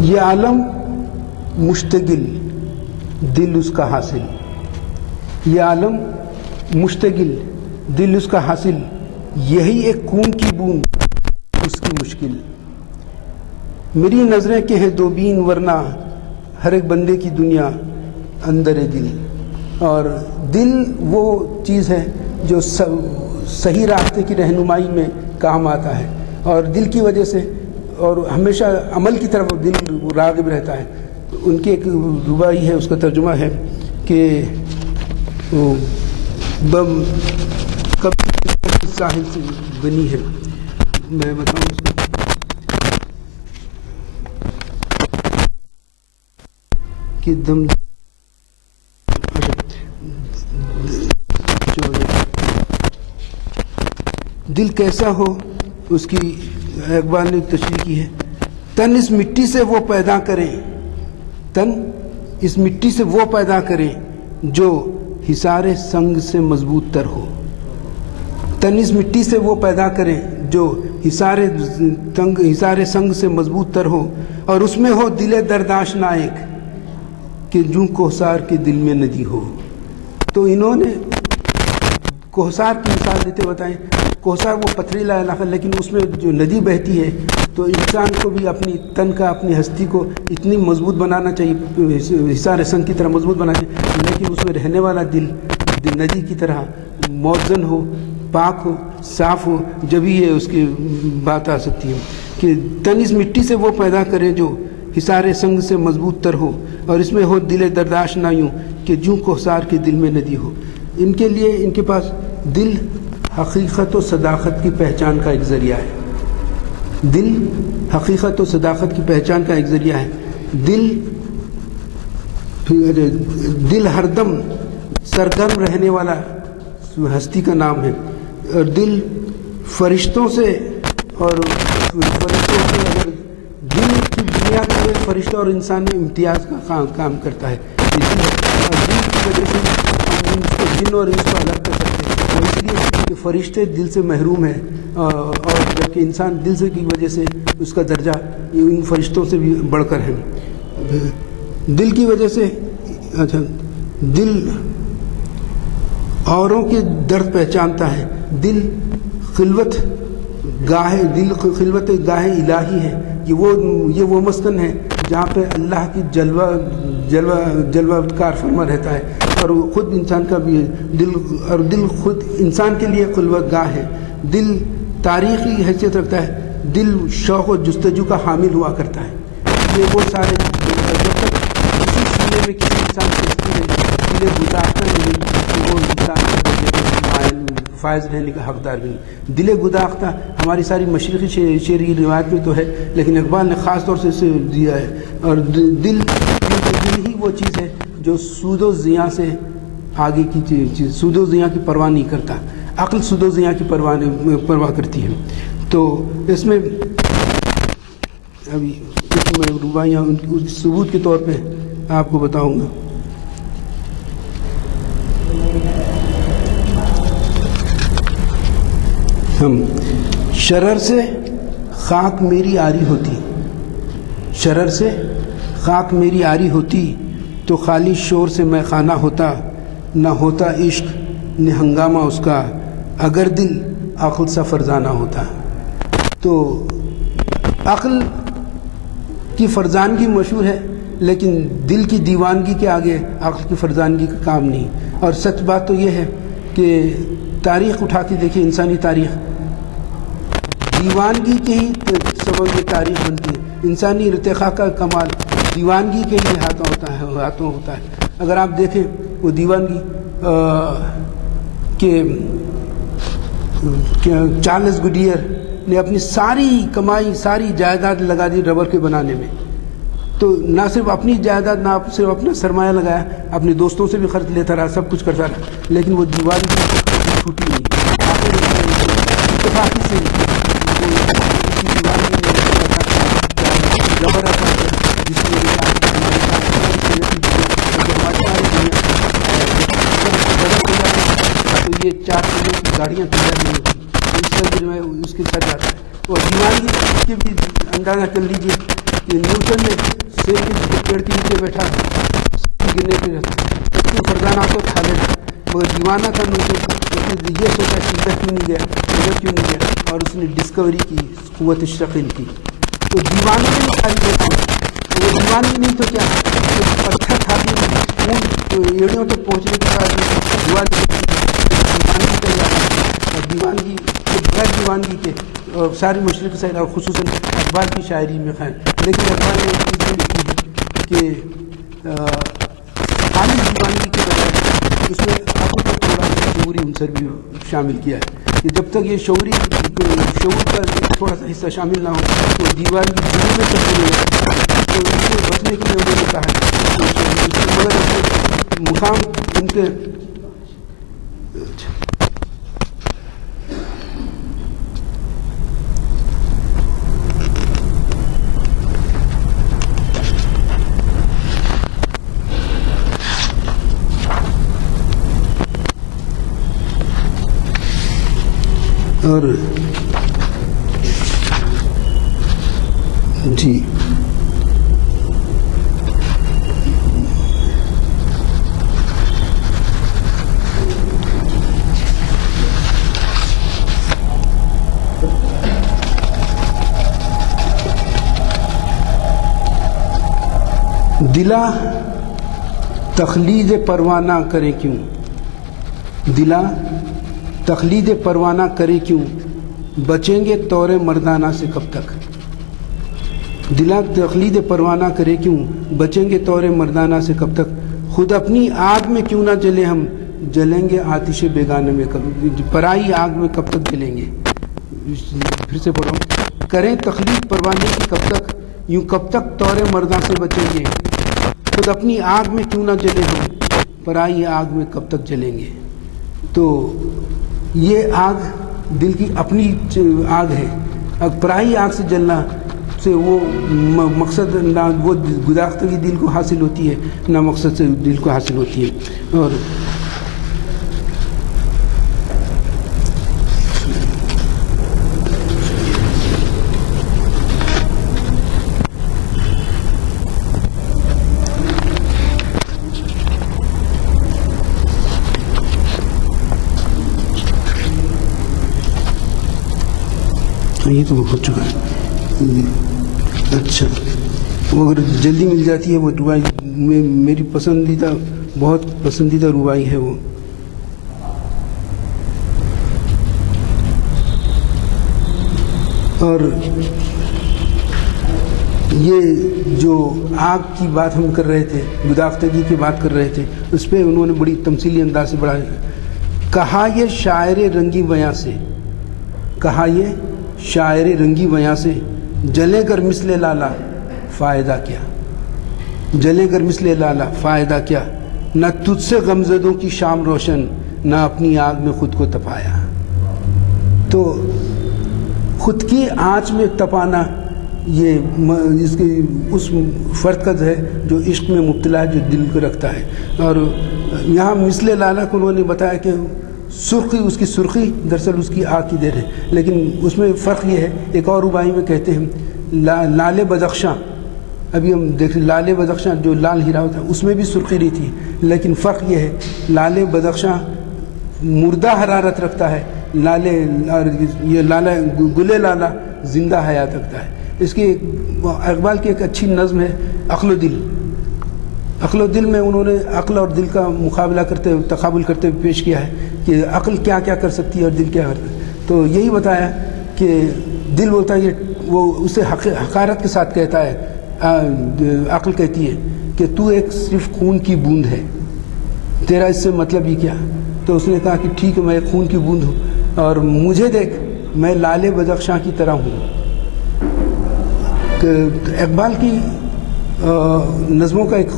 یہ عالم مشتغل، دل اس کا حاصل، یہ عالم مشتغل، دل اس کا حاصل، یہی ایک خون کی بوند اس کی مشکل. میری نظریں کہ ہیں دو بین، ورنہ ہر ایک بندے کی دنیا اندر دل. اور دل وہ چیز ہے جو صحیح راستے کی رہنمائی میں کام آتا ہے، اور دل کی وجہ سے، اور ہمیشہ عمل کی طرف دل راغب رہتا ہے. ان کی ایک ربائی ہے، اس کا ترجمہ ہے کہ کبھی ساحل سے بنی ہے. میں بتاؤں اس کو کہ دل کیسا ہو، اس کی اقبال نے تشریح کی ہے. تن اس مٹی سے وہ پیدا کریں، تن اس مٹی سے وہ پیدا کریں جو حصار سنگ سے مضبوط تر ہو. تن اس مٹی سے وہ پیدا کریں جو حصار سنگ سے مضبوط تر ہو، اور اس میں ہو دل درداش نائک کہ جوں کوثار کے دل میں ندی ہو. تو انہوں نے کوثار کی مثال دیتے بتائیں. کوثار وہ پتھریلا علاقہ، لیکن اس میں جو ندی بہتی ہے تو انسان کو بھی اپنی تن کا، اپنی ہستی کو اتنی مضبوط بنانا چاہیے، حصار سنگ کی طرح مضبوط بنانا چاہیے، لیکن اس میں رہنے والا دل ندی کی طرح موزن ہو، پاک ہو، صاف ہو، جبھی یہ اس کی بات آ سکتی ہے کہ تن اس مٹی سے وہ پیدا کرے جو حصار سنگ سے مضبوط تر ہو، اور اس میں ہو دل درداش نہ یوں کہ جوں کوثار کے دل میں ندی ہو. ان کے لیے، ان کے پاس دل حقیقت و صداقت کی پہچان کا ایک ذریعہ ہے. دل حقیقت و صداقت کی پہچان کا ایک ذریعہ ہے. دل ہر دم سرگرم رہنے والا ہستی کا نام ہے. اور دل فرشتوں سے، اور فرشتوں سے اگر دل کی بنیاد پہ فرشتہ اور انسان میں امتیاز کا کام کرتا ہے. اور دل کی وجہ سے ہم اس کو جن اور انس کو الگ کر سکتے ہیں. اور اس لیے کہ فرشتے دل سے محروم ہیں، اور جبکہ انسان دل سے کی وجہ سے اس کا درجہ ان فرشتوں سے بھی بڑھ کر ہے. دل کی وجہ سے، اچھا، دل اوروں کے درد پہچانتا ہے. دل خلوت گاہ الہی ہے. یہ وہ مسکن ہے جہاں پہ اللہ کی جلوہ کار فرما رہتا ہے. اور خود انسان کا بھی دل خود انسان کے لیے خلوت گاہ ہے. دل تاریخی حیثیت رکھتا ہے. دل شوق و جستجو کا حامل ہوا کرتا ہے. یہ وہ سارے جب تک کسی سینے میں کسی انسان کی ہستی ہے دل گداختہ نہیں وہ انسان فائز رہنے کا حقدار بھی نہیں. دل گداختہ ہماری ساری مشرقی شعری روایت میں تو ہے، لیکن اقبال نے خاص طور سے اسے دیا ہے. اور دل ہی وہ چیز ہے جو سود و زیاں سے آگے کی چیز، سود و زیاں کی پرواہ نہیں کرتا. عقل سود و زیاں کی پرواہ کرتی ہے. تو اس میں ابھی میں رباعیاں ثبوت کے طور پہ آپ کو بتاؤں گا. ہم شرر سے خاک میری آری ہوتی، شرر سے خاک میری آری ہوتی تو خالی شور سے میں خانہ ہوتا. نہ ہوتا عشق نہ ہنگامہ اس کا اگر دل عقل سا فرزانہ ہوتا. تو عقل کی فرزانگی مشہور ہے، لیکن دل کی دیوانگی کے آگے عقل کی فرزانگی کا کام نہیں. اور سچ بات تو یہ ہے کہ تاریخ اٹھا کے دیکھیں، انسانی تاریخ دیوانگی کے ہی سبب یہ تاریخ بنتی ہے. انسانی ارتقاء کا کمال دیوانگی کے ہی ہاتھوں ہوتا ہے. اگر آپ دیکھیں وہ دیوانگی کہ چارلس گڈیئر نے اپنی ساری کمائی ساری جائیداد لگا دی ربر کے بنانے میں. تو نہ صرف اپنی جائیداد، نہ صرف اپنا سرمایہ لگایا، اپنے دوستوں سے بھی خرچ لیتا رہا، سب کچھ کرتا رہا، لیکن وہ دیوار چھوٹی نہیں. اتفاقی سے ربر آتا ہے جس میں تو یہ 4 کلو کی گاڑیاں تیار نہیں ہوتی. اس کا جو ہے اس کے ساتھ جاتا ہے. اور دیوانگی کے بھی اندازہ کر لیجیے کہ نیوٹن نے سیب کے پیڑ کے نیچے بیٹھا گرنے کے اتنی فرزانہ کو کھا لیتا، مگر دیوانہ کا نیوٹن یہ سوچا سیدھا کیوں نہیں گیا، ادھر کیوں نہیں گیا، اور اس نے ڈسکوری کی، قوت شقل کی. تو دیوانہ نے ساری دیتا ہے. وہ دیوانگی نہیں تو کیا پتھر کھاتی خون ایڑیوں تک پہنچنے کے بعد دیوانگی تیار ہے. اور دیوانگی بغیر دیوانگی کے ساری مشرق سائڈ اور خصوصاً اقبال کی شاعری میں خیر، لیکن اقبال نے ایک چیز لکھی کہ خالی دیوانگی کے بجائے اس میں عقل کا تھوڑا شعوری عنصر بھی شامل کیا ہے کہ جب تک یہ شعور کا تھوڑا سا حصہ شامل نہ ہو تو دیوانگی دل میں تبدیل ہو جائے. تو اس سے بچنے کے لیے انہوں نے کہا مگر مقام ان کے اور جی دلا تخلید پروانہ کرے کیوں، دلا تخلید پروانہ کرے کیوں، بچیں گے طور مردانہ سے کب تک. دلا تخلید پروانہ کرے کیوں، بچیں گے طور مردانہ سے کب تک. خود اپنی آگ میں کیوں نہ جلے ہم، جلیں گے آتش بیگانہ میں کب، پرائی آگ میں کب تک جلیں گے. پھر سے پڑھو، کریں تخلید پروانے کی کب تک، یوں کب تک طور مرداں سے بچیں گے. خود اپنی آگ میں کیوں نہ جلے ہم، پرائی آگ میں کب تک جلیں گے. تو یہ آگ دل کی اپنی آگ ہے. اب پرائی آگ سے جلنا سے وہ مقصد نہ وہ گداختگی دل کو حاصل ہوتی ہے، نہ مقصد سے دل کو حاصل ہوتی ہے. اور یہ تو ہو چکا ہے. اچھا وہ اگر جلدی مل جاتی ہے وہ ربائی میری پسندیدہ بہت پسندیدہ ربائی ہے وہ. اور یہ جو آگ کی بات ہم کر رہے تھے, گداختگی کی بات کر رہے تھے, اس پہ انہوں نے بڑی تمثیلی انداز سے بڑا کہا. یہ شاعر رنگی بیاں سے, کہا یہ شاعر رنگی بیاں سے, جلے کر مثل لالا فائدہ کیا, جلے کر مثل لالا فائدہ کیا, نہ تجھ سے غمزدوں کی شام روشن, نہ اپنی آگ میں خود کو تپایا. تو خود کی آنچ میں تپانا یہ اس کی اس فرد کا ہے جو عشق میں مبتلا ہے, جو دل کو رکھتا ہے. اور یہاں مثل لالا کو انہوں نے بتایا کہ سرخی, اس کی سرخی دراصل اس کی آگ کی دیر ہے, لیکن اس میں فرق یہ ہے. ایک اور ربائی میں کہتے ہیں لال بدخشاں, ابھی ہم دیکھ لال بدخشاں جو لال ہیرا ہوتا ہے اس میں بھی سرخی رہتی ہے, لیکن فرق یہ ہے لال بدخشاں مردہ حرارت رکھتا ہے, لالے اور یہ لالا گلے لالا زندہ حیات رکھتا ہے. اس کی اقبال کی ایک اچھی نظم ہے عقل و دل. عقل و دل میں انہوں نے عقل اور دل کا مقابلہ کرتے ہوئے, تقابل کرتے ہوئے پیش کیا ہے کہ عقل کیا کیا کر سکتی ہے اور دل کیا کرتا ہے. تو یہی بتایا کہ دل بولتا ہے وہ اسے حقارت کے ساتھ کہتا ہے, عقل کہتی ہے کہ تو ایک صرف خون کی بوند ہے, تیرا اس سے مطلب ہی کیا. تو اس نے کہا کہ ٹھیک ہے میں ایک خون کی بوند ہوں, اور مجھے دیکھ میں لال بدخشاں کی طرح ہوں. کہ اقبال کی نظموں کا ایک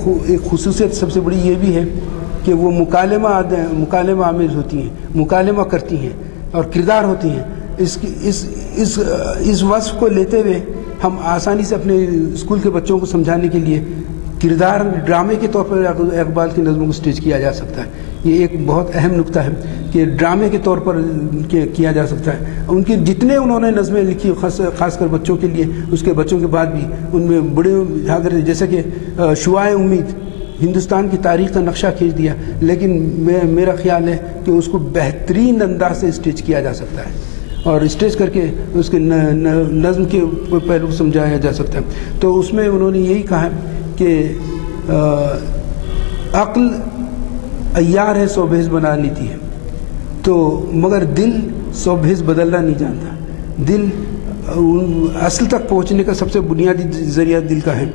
خصوصیت سب سے بڑی یہ بھی ہے کہ وہ مکالمہ آمیز ہوتی ہیں, مکالمہ کرتی ہیں اور کردار ہوتی ہیں. اس وصف کو لیتے ہوئے ہم آسانی سے اپنے اسکول کے بچوں کو سمجھانے کے لیے کردار ڈرامے کے طور پر اقبال کی نظموں کو اسٹیج کیا جا سکتا ہے. یہ ایک بہت اہم نقطہ ہے کہ ڈرامے کے طور پر کیا جا سکتا ہے. ان کی جتنے انہوں نے نظمیں لکھی خاص کر بچوں کے لیے, اس کے بچوں کے بعد بھی ان میں بڑے اگر جیسے کہ شعاع امید ہندوستان کی تاریخ کا نقشہ کھینچ دیا, لیکن میرا خیال ہے کہ اس کو بہترین انداز سے اسٹیج کیا جا سکتا ہے اور اسٹیج کر کے اس کے نظم کے پہلو سمجھایا جا سکتا ہے. تو اس میں انہوں نے یہی کہا کہ عقل عیار ہے سو بحث بنا لیتی ہے, تو مگر دل سو بحث بدلنا نہیں جانتا. دل اصل تک پہنچنے کا سب سے بنیادی ذریعہ دل کا ہے.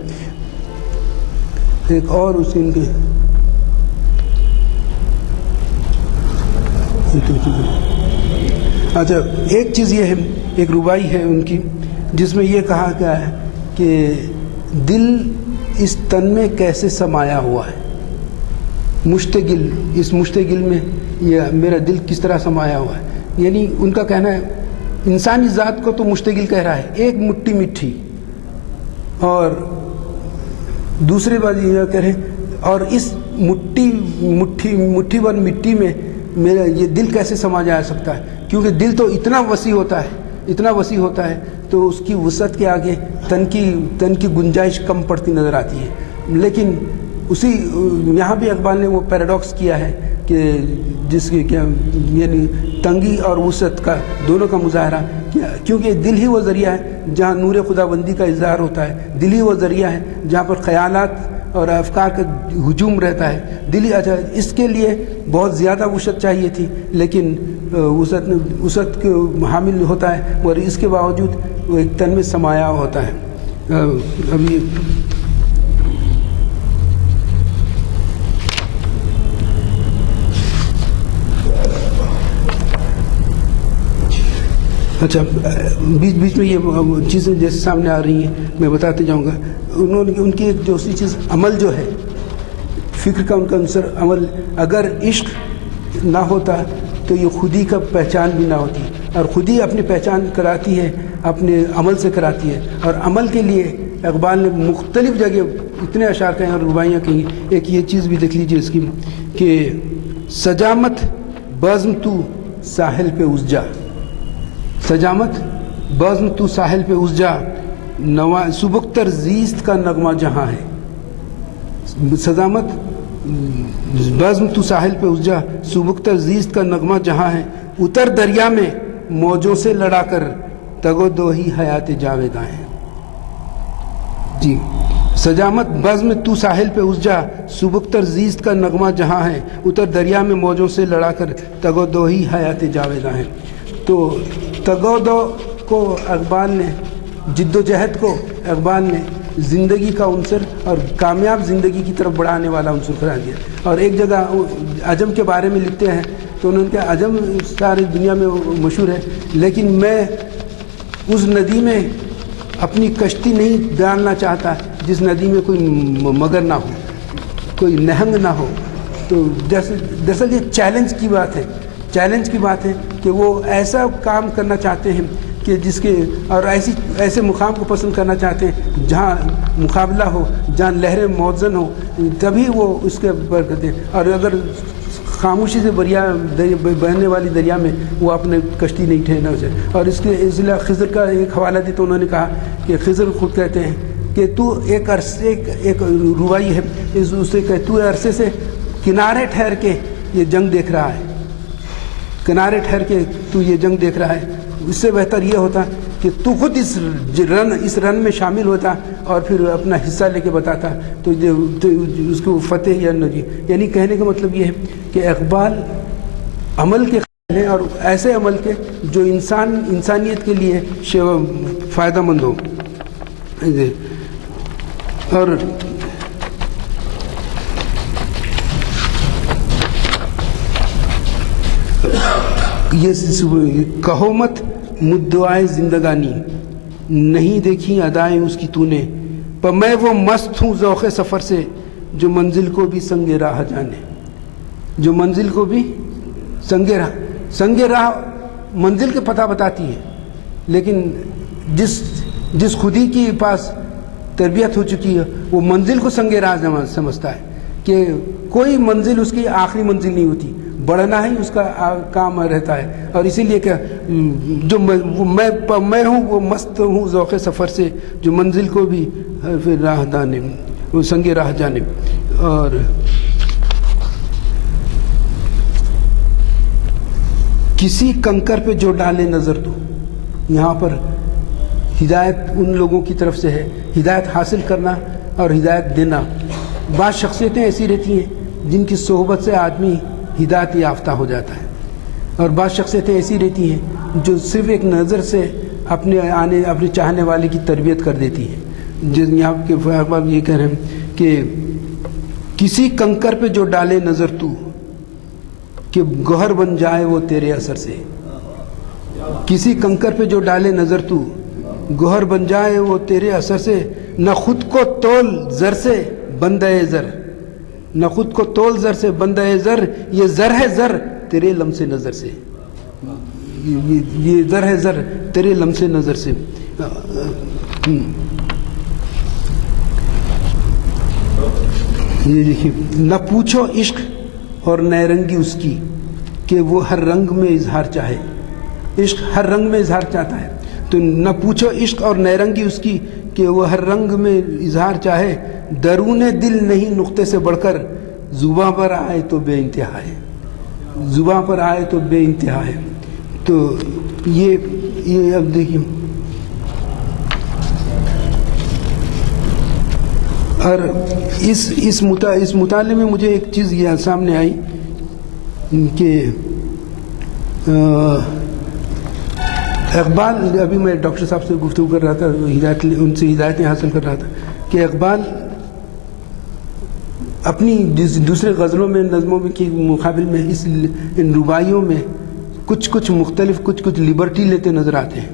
ایک اور اس ان کے اچھا ایک چیز یہ ہے, ایک ربائی ہے ان کی جس میں یہ کہا گیا ہے کہ دل اس تن میں کیسے سمایا ہوا ہے, مشتغل, اس مشتغل میں یہ میرا دل کس طرح سمایا ہوا ہے. یعنی ان کا کہنا ہے انسانی ذات کو تو مشتغل کہہ رہا ہے, ایک مٹھی مٹھی, اور دوسری بات یہ کہہ رہے ہیں اور اس مٹھی بھر مٹی میں میرا یہ دل کیسے سما جا سکتا ہے, کیونکہ دل تو اتنا وسیع ہوتا ہے تو اس کی وسعت کے آگے تن کی گنجائش کم پڑتی نظر آتی ہے. لیکن اسی یہاں بھی اقبال نے وہ پیراڈاکس کیا ہے کہ جس کی کیا یعنی تنگی اور وسعت کا دونوں کا مظاہرہ کیا, کیونکہ دل ہی وہ ذریعہ ہے جہاں نور خدا بندی کا اظہار ہوتا ہے, دل ہی وہ ذریعہ ہے جہاں پر خیالات اور افکار کا ہجوم رہتا ہے. دل ہی اچھا اس کے لیے بہت زیادہ وسعت چاہیے تھی, لیکن وسعت کے حامل ہوتا ہے اور اس کے باوجود وہ ایک تن میں سمایا ہوتا ہے. ابھی اچھا بیچ بیچ میں یہ چیزیں جیسے سامنے آ رہی ہیں میں بتاتے جاؤں گا. انہوں نے ان کی ایک دوسری چیز عمل جو ہے, فکر کا ان کا عنصر عمل, اگر عشق نہ ہوتا تو یہ خودی کا پہچان بھی نہ ہوتی, اور خودی اپنی پہچان کراتی ہے اپنے عمل سے کراتی ہے. اور عمل کے لیے اقبال نے مختلف جگہ اتنے اشعار کہیں اور رباعیاں کہیں. ایک یہ چیز بھی دیکھ لیجیے اس کی کہ سجامت بزم تو ساحل پہ اس جا, سجامت بزم تو ساحل پہ اس جا, سبکتر زیست کا نغمہ جہاں ہے. سجامت بزم تو ساحل پہ اس جا, سبکتر زیست کا نغمہ جہاں ہے. اتر دریا میں موجوں سے لڑا کر تگو دو ہی حیات جاویداں ہیں. جی سجامت بزم تو ساحل پہ اس جا، سبکتر زیست کا نغمہ جہاں ہے، اتر دریا میں موجوں سے لڑا کر تگو دو ہی حیات جاویداں ہیں. تو تگو دو کو اقبال نے، جد و جہد کو اقبال نے زندگی کا عنصر اور کامیاب زندگی کی طرف بڑھانے والا عنصر قرار دیا. اور ایک جگہ عجم کے بارے میں لکھتے ہیں تو انہوں نے کہا عجم ساری دنیا میں مشہور ہے، لیکن میں اس ندی میں اپنی کشتی نہیں ڈالنا چاہتا جس ندی میں کوئی مگر نہ ہو، کوئی نہنگ نہ ہو. تو دراصل یہ چیلنج کی بات ہے، چیلنج کی بات ہے کہ وہ ایسا کام کرنا چاہتے ہیں کہ جس کے اور ایسے مقام کو پسند کرنا چاہتے ہیں جہاں مقابلہ ہو، جہاں لہریں موزن ہو، تبھی وہ اس کے اوپر کرتے ہیں. اور اگر خاموشی سے بہنے والی دریا میں وہ اپنے کشتی نہیں ٹھہرنا اسے. اور اس لیے خضر کا ایک حوالہ دی تو انہوں نے کہا کہ خضر خود کہتے ہیں کہ تو ایک عرصے ایک روائی ہے اسے کہ تو عرصے سے کنارے ٹھہر کے یہ جنگ دیکھ رہا ہے، کنارے ٹھہر کے تو یہ جنگ دیکھ رہا ہے. اس سے بہتر یہ ہوتا کہ تو خود اس رن میں شامل ہوتا اور پھر اپنا حصہ لے کے بتاتا تو اس کو فتح یا نجی. یعنی کہنے کا مطلب یہ ہے کہ اقبال عمل کے خیال ہیں، اور ایسے عمل کے جو انسانیت کے لیے فائدہ مند ہو. اور یہ کہو مت مدعائے زندگانی، نہیں دیکھی ادائیں اس کی تو نے، پر میں وہ مست ہوں ذوق سفر سے جو منزل کو بھی سنگ راہ جانے. جو منزل کو بھی سنگ راہ منزل کے پتہ بتاتی ہے، لیکن جس خودی کے پاس تربیت ہو چکی ہے وہ منزل کو سنگ راہ سمجھتا ہے کہ کوئی منزل اس کی آخری منزل نہیں ہوتی، بڑھنا ہی اس کا کام رہتا ہے. اور اسی لیے کہ جو میں ہوں وہ مست ہوں ذوق سفر سے جو منزل کو بھی پھر راہ دانے وہ سنگ راہ جانے. اور کسی کنکر پہ جو ڈالے نظر تو، یہاں پر ہدایت ان لوگوں کی طرف سے ہے، ہدایت حاصل کرنا اور ہدایت دینا. بعض شخصیتیں ایسی رہتی ہیں جن کی صحبت سے آدمی ہدایت یافتہ ہو جاتا ہے، اور بعض شخصیتیں ایسی رہتی ہیں جو صرف ایک نظر سے اپنے چاہنے والے کی تربیت کر دیتی ہیں. یہاں کے احباب یہ کہہ رہے ہیں کہ کسی کنکر پہ جو ڈالے نظر تو کہ گوہر بن جائے وہ تیرے اثر سے. کسی کنکر پہ جو ڈالے نظر تو گوہر بن جائے وہ تیرے اثر سے، نہ خود کو تول زر سے بندہ زر، نہ خود کو تول زر سے بندہ زر، یہ زر ہے زر تیرے لمس نظر سے، یہ زر ہے زر تیرے لمس نظر سے. یہ دیکھیے، نہ پوچھو عشق اور نئے رنگی اس کی کہ وہ ہر رنگ میں اظہار چاہے. عشق ہر رنگ میں اظہار چاہتا ہے، تو نہ پوچھو عشق اور نئے رنگی اس کی کہ وہ ہر رنگ میں اظہار چاہے. درون دل نہیں نقطے سے بڑھ کر، زباں پر آئے تو بے انتہا ہے، زباں پر آئے تو بے انتہا ہے. تو یہ اب دیکھیے، اور اس مطالعے میں مجھے ایک چیز یہ سامنے آئی کہ اقبال، ابھی میں ڈاکٹر صاحب سے گفتگو کر رہا تھا، ان سے ہدایتیں حاصل کر رہا تھا کہ اقبال اپنی دوسرے غزلوں میں، نظموں میں کے مقابل میں ان رباعیوں میں کچھ مختلف کچھ لبرٹی لیتے نظر آتے ہیں،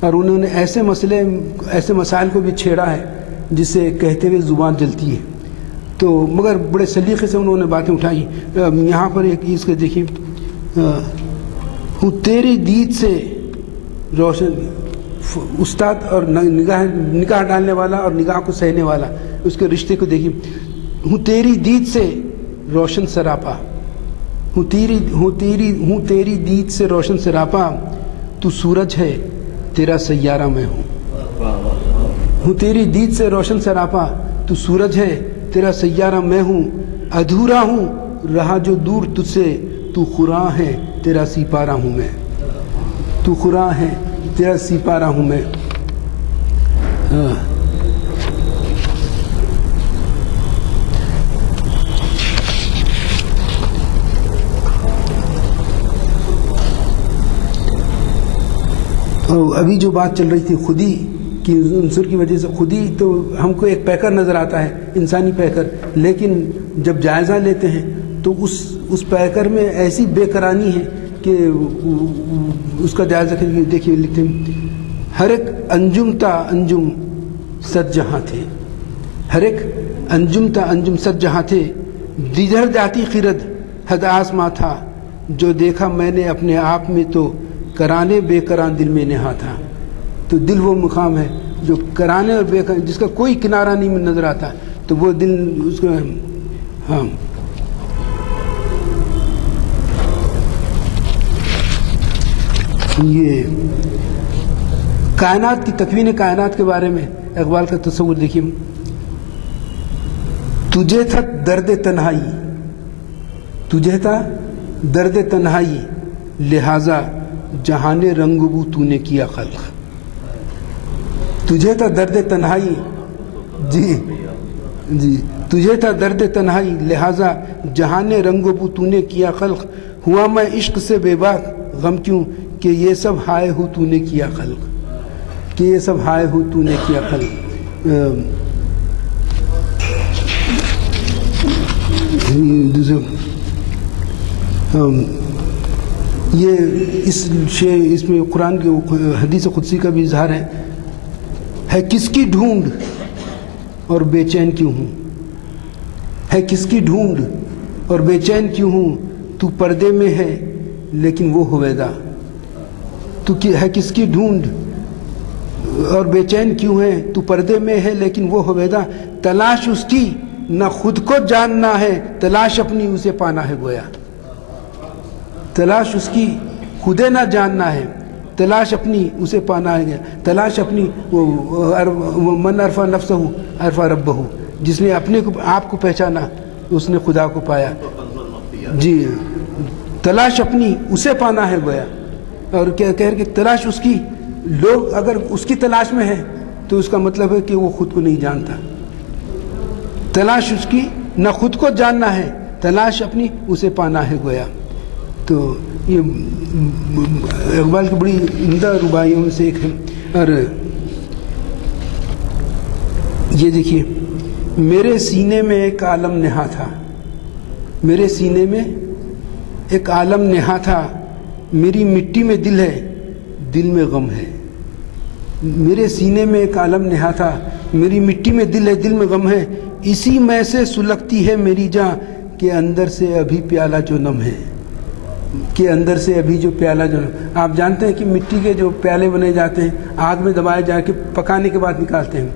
اور انہوں نے ایسے مسائل کو بھی چھیڑا ہے جسے کہتے ہوئے زبان جلتی ہے. تو مگر بڑے سلیقے سے انہوں نے باتیں اٹھائی. یہاں پر ایک اس کے دیکھیے، ہوں تیری دید سے روشن، استاد اور نگاہ ڈالنے والا اور نگاہ کو سہنے والا، اس کے رشتے کو دیکھیے. ہوں تیری دید سے روشن سراپا، ہوں تیری دید سے روشن سراپا، تو سورج ہے تیرا سیارہ میں ہوں. ہوں تیری دید سے روشن سراپا، تو سورج ہے تیرا سیارہ میں ہوں. ادھورا ہوں رہا جو دور تجھ سے، تو خراں ہے تیرا سیپارہ ہوں میں. تو خراں ہے تیرا سپارہ ہوں میں. ابھی جو بات چل رہی تھی خودی کی عنصر کی وجہ سے، خودی تو ہم کو ایک پیکر نظر آتا ہے، انسانی پیکر، لیکن جب جائزہ لیتے ہیں تو اس پیکر میں ایسی بے قرانی ہے کہ اس کا جائزہ دیکھیے، لکھتے ہیں ہر ایک انجم تا انجم صد جہاں تھے، ہر ایک انجم تا انجم صد جہاں تھے، جدھر جاتی خرد حد آسماں تھا، جو دیکھا میں نے اپنے آپ میں تو کرانے بے کران دل میں نہا تھا. تو دل وہ مقام ہے جو کرانے اور بے کران، جس کا کوئی کنارہ نہیں نظر آتا، تو وہ دل اس کا. ہاں یہ کائنات کی تکوین کائنات کے بارے میں اقبال کا تصور دیکھیے. تجھے تھا درد تنہائی، تجھے تھا درد تنہائی، لہذا جہان رنگ بو تو نے کیا خلق. تجھے تھا درد تنہائی، جی تجھے تھا درد تنہائی، لہذا جہان رنگ بو تو نے کیا خلق. ہوا میں عشق سے بے باک، غم کیوں کہ یہ سب ہائے ہو تو نے کیا خلق، کہ یہ سب ہائے ہو تو نے کیا خلق. یہ اس میں قرآن کی حدیث قدسی کا بھی اظہار ہے کس کی ڈھونڈ اور بے چین کیوں ہوں، ہے کس کی ڈھونڈ اور بے چین کیوں ہوں، تو پردے میں ہے لیکن وہ ہویدا. تو ہے کس کی ڈھونڈ اور بے چین کیوں ہے، تو پردے میں ہے لیکن وہ ہویدا. تلاش اس کی نہ خود کو جاننا ہے، تلاش اپنی اسے پانا ہے گویا. تلاش اس کی خودے نہ جاننا ہے، تلاش اپنی اسے پانا ہے. تلاش اپنی من عرفا نفسہ عرفا ربہ، جس نے اپنے کو آپ کو پہچانا اس نے خدا کو پایا. جی تلاش اپنی اسے پانا ہے گویا. اور کہہ رہے کہ تلاش اس کی، لوگ اگر اس کی تلاش میں ہیں تو اس کا مطلب ہے کہ وہ خود کو نہیں جانتا. تلاش اس کی نہ خود کو جاننا ہے، تلاش اپنی اسے پانا ہے گویا. تو یہ اقبال کی بڑی عمدہ رباعیوں میں سے ایک ہے. اور یہ دیکھیے، میرے سینے میں ایک عالم نہا تھا، میرے سینے میں ایک عالم نہا تھا، میری مٹی میں دل ہے دل میں غم ہے. میرے سینے میں ایک عالم نہا تھا، میری مٹی میں دل ہے دل میں غم ہے. اسی میں سے سلگتی ہے میری جاں کہ اندر سے ابھی پیالہ جو نم ہے، کہ اندر سے ابھی جو پیالہ جو نم. آپ جانتے ہیں کہ مٹی کے جو پیالے بنے جاتے ہیں آگ میں دبائے جا کے پکانے کے بعد نکالتے ہیں.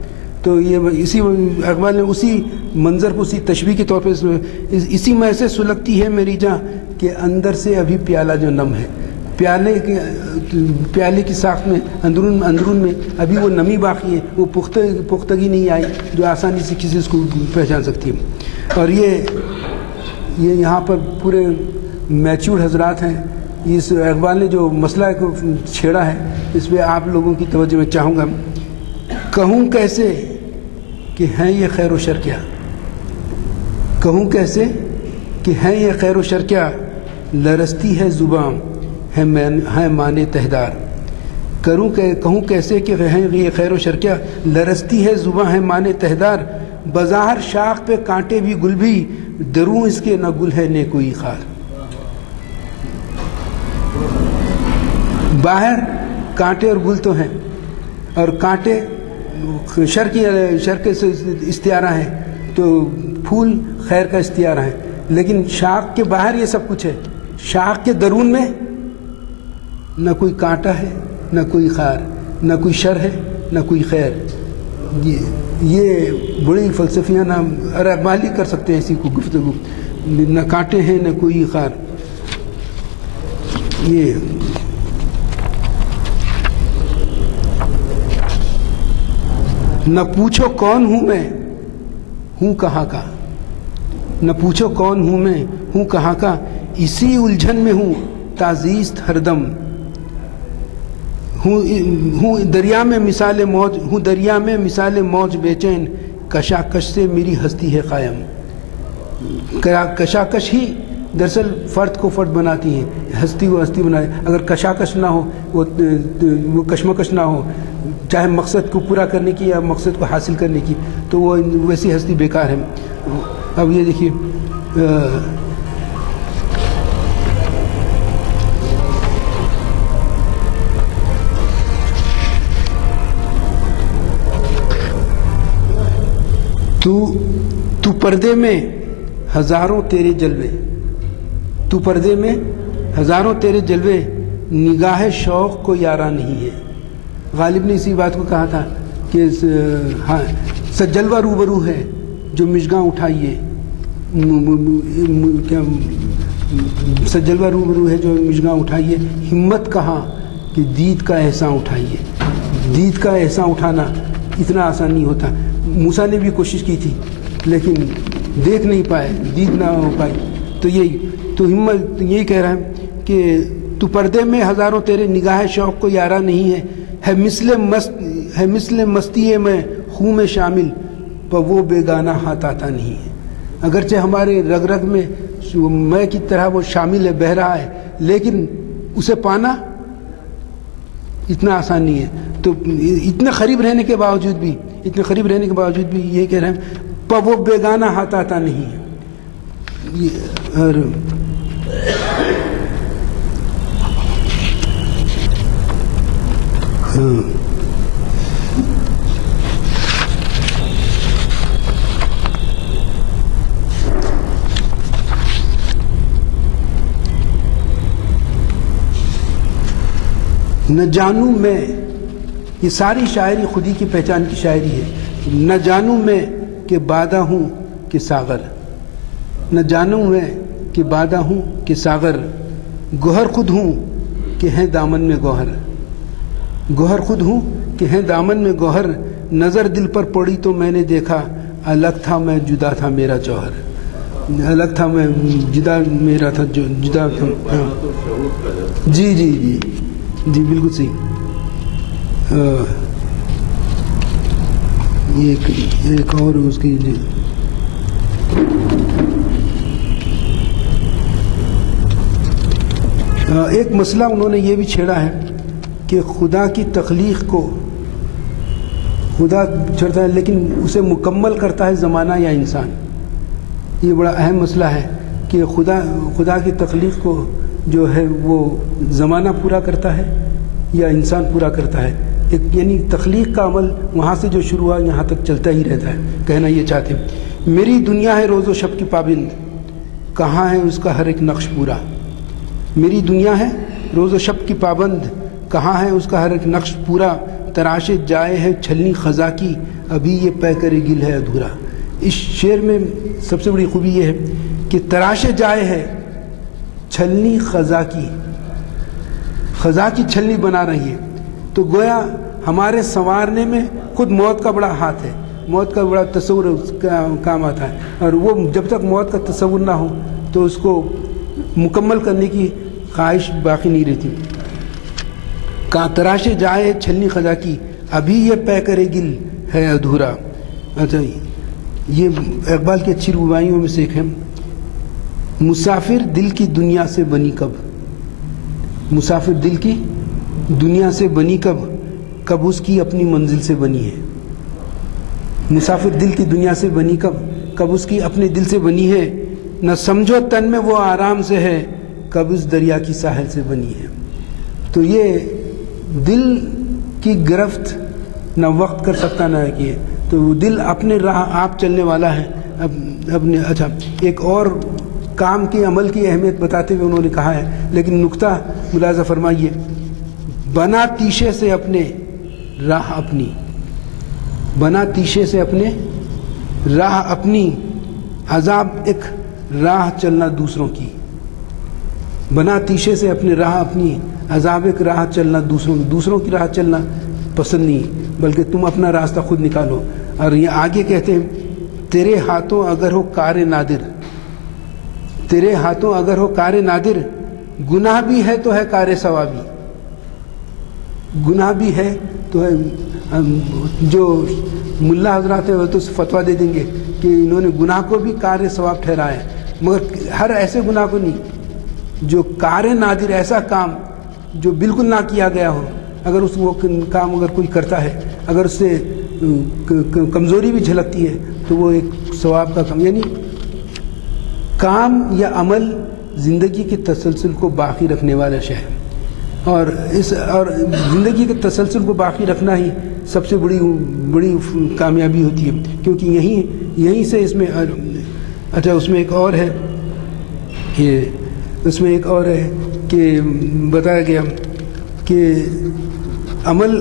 تو یہ اسی اقبال نے اسی منظر کو اسی تشبیہ کے طور پہ اسی میں سے سلگتی ہے میری جاں کہ اندر سے ابھی پیالہ جو نم ہے. پیالے کی ساخت میں اندرون میں ابھی وہ نمی باقی ہے، وہ پختگی نہیں آئی جو آسانی سے کسی کو پہچان سکتی ہے. اور یہ یہاں پر پورے میچور حضرات ہیں. اس اقبال نے جو مسئلہ کو چھیڑا ہے اس پہ آپ لوگوں کی توجہ میں چاہوں گا. کہوں کیسے کہ ہیں یہ خیر و شر کیا، کہوں کیسے کہ ہیں یہ خیر و شر کیا، لرستی ہے زباں ہے مانے تہدار. کہوں کیسے کہ ہیں یہ خیر و شر کیا، لرستی ہے زباں ہے مانے تہدار. بظاہر شاخ پہ کانٹے بھی گل بھی، دروں اس کے نہ گل ہے نہ کوئی خار. باہر کانٹے اور گل تو ہیں، اور کانٹے شر کے استعارہ ہیں، تو پھول خیر کا استعارہ ہے. لیکن شاخ کے باہر یہ سب کچھ ہے، شاخ کے درون میں نہ کوئی کانٹا ہے نہ کوئی خار، نہ کوئی شر ہے نہ کوئی خیر. یہ بڑی فلسفیانہ اقبال ہی کر سکتے ہیں اسی کو گفتگو. نہ کانٹے ہیں نہ کوئی خار. یہ نہ پوچھو کون ہوں میں ہوں کہاں کا، نہ پوچھو کون ہوں میں ہوں کہاں کا، اسی الجھن میں ہوں تازیست ہر دم. ہوں دریا میں مثال موج بے چین، کشاکش سے میری ہستی ہے قائم۔ کشاکش ہی دراصل فرد کو فرد بناتی ہے، ہستی کو ہستی بناتی ہے۔ اگر کشاکش نہ ہو، وہ کشمکش نہ ہو، چاہے مقصد کو پورا کرنے کی یا مقصد کو حاصل کرنے کی، تو وہ ویسی ہستی بیکار ہے۔ اب یہ دیکھیے، تو پردے میں ہزاروں تیرے جلوے، تو پردے میں ہزاروں تیرے جلوے، نگاہ شوق کو یارا نہیں ہے۔ غالب نے اسی بات کو کہا تھا کہ ہاں سجلوہ روبرو ہے جو مشگاں اٹھائیے، سجلوہ روبرو ہے جو مشگاں اٹھائیے، ہمت کہاں کہ دید کا احسان اٹھائیے۔ دید کا احسان اٹھانا اتنا آسان نہیں ہوتا۔ موسیٰ نے بھی کوشش کی تھی لیکن دیکھ نہیں پائے، دید نہ ہو پائی۔ تو ہمت یہی کہہ رہا ہے کہ تو پردے میں ہزاروں تیرے، نگاہ شوق کو یارا نہیں ہے مثل مستی میں خوں میں شامل، پر وہ بیگانہ ہاتھ آتا نہیں ہے۔ اگرچہ ہمارے رگ رگ میں میں کی طرح وہ شامل ہے، بہہ رہا ہے، لیکن اسے پانا اتنا آسان نہیں ہے۔ تو اتنے قریب رہنے کے باوجود بھی یہ کہہ رہے ہیں پر وہ بیگانہ ہاتھ آتا نہیں ہے۔ اور نہ جانوں میں، یہ ساری شاعری خودی کی پہچان کی شاعری ہے۔ نہ جانوں میں کہ بادہ ہوں کہ ساغر، نہ جانوں میں کہ بادہ ہوں کہ ساغر، گوہر خود ہوں کہ ہیں دامن میں گوہر، گوہر خود ہوں کہ ہیں دامن میں گوہر، نظر دل پر پڑی تو میں نے دیکھا، الگ تھا میں جدا تھا میرا جوہر، الگ تھا میں جدا میرا تھا جدا تھا۔ جی جی جی جی بالکل صحیح۔ ایک اور اس کی ایک مسئلہ انہوں نے یہ بھی چھیڑا ہے کہ خدا کی تخلیق کو خدا چھڑتا ہے لیکن اسے مکمل کرتا ہے زمانہ یا انسان۔ یہ بڑا اہم مسئلہ ہے کہ خدا کی تخلیق کو جو ہے وہ زمانہ پورا کرتا ہے یا انسان پورا کرتا ہے۔ یعنی تخلیق کا عمل وہاں سے جو شروع ہوا یہاں تک چلتا ہی رہتا ہے۔ کہنا یہ چاہتے ہیں میری دنیا ہے روز و شب کی پابند، کہاں ہے اس کا ہر ایک نقش پورا۔ میری دنیا ہے روز و شب کی پابند، کہاں ہے اس کا ہر ایک نقش پورا، تراش جائے ہے چھلنی خزاں کی، ابھی یہ پے کرے گل ہے ادھورا۔ اس شعر میں سب سے بڑی خوبی یہ ہے کہ تراش جائے ہے چھلنی خزاں کی، خزاں کی چھلنی بنا رہی ہے۔ تو گویا ہمارے سنوارنے میں خود موت کا بڑا ہاتھ ہے، موت کا بڑا تصور اس کا کام آتا ہے، اور وہ جب تک موت کا تصور نہ ہو تو اس کو مکمل کرنے کی خواہش باقی نہیں رہتی۔ کہاں تراش جائے چھلنی خزاں کی، ابھی یہ پے کرے گل ہے ادھورا۔ اچھا، یہ اقبال کی اچھی رباعیوں میں سے ایک ہے، مسافر دل کی دنیا سے بنی کب، مسافر دل کی دنیا سے بنی کب، کب اس کی اپنی منزل سے بنی ہے۔ مسافر دل کی دنیا سے بنی کب، کب اس کی اپنے دل سے بنی ہے، نہ سمجھو تن میں وہ آرام سے ہے، کب اس دریا کی ساحل سے بنی ہے۔ تو یہ دل کی گرفت نہ وقت کر سکتا نہ کہ، تو وہ دل اپنے راہ آپ چلنے والا ہے اپنے۔ اچھا، ایک اور کام کی عمل کی اہمیت بتاتے ہوئے انہوں نے کہا ہے، لیکن نقطہ ملاحظہ فرمائیے، بنا تیشے سے اپنے راہ اپنی، بنا تیشے سے اپنے راہ اپنی، عذاب ایک راہ چلنا دوسروں کی، بنا تیشے سے اپنے راہ اپنی، عذاب ایک راہ چلنا دوسروں کی راہ چلنا پسند نہیں، بلکہ تم اپنا راستہ خود نکالو۔ اور یہ آگے کہتے ہیں تیرے ہاتھوں اگر ہو کار نادر، تیرے ہاتھوں اگر ہو کار نادر، گناہ بھی ہے تو ہے کار ثوابی۔ گناہ بھی ہے تو جو ملا حضرات ہیں وہ تو فتویٰ دے دیں گے کہ انہوں نے گناہ کو بھی کار ثواب ٹھہرایا ہے، مگر ہر ایسے گناہ کو نہیں جو کار نادر، ایسا کام جو بالکل نہ کیا گیا ہو، اگر اس وہ کام اگر کوئی کرتا ہے، اگر اس سے کمزوری بھی جھلکتی ہے تو وہ ایک ثواب کا کام، یعنی کام یا عمل زندگی کے تسلسل کو باقی رکھنے والا شے ہے، اور زندگی کے تسلسل کو باقی رکھنا ہی سب سے بڑی کامیابی ہوتی ہے، کیونکہ یہیں سے اس میں اچھا اس میں ایک اور ہے کہ بتایا گیا کہ عمل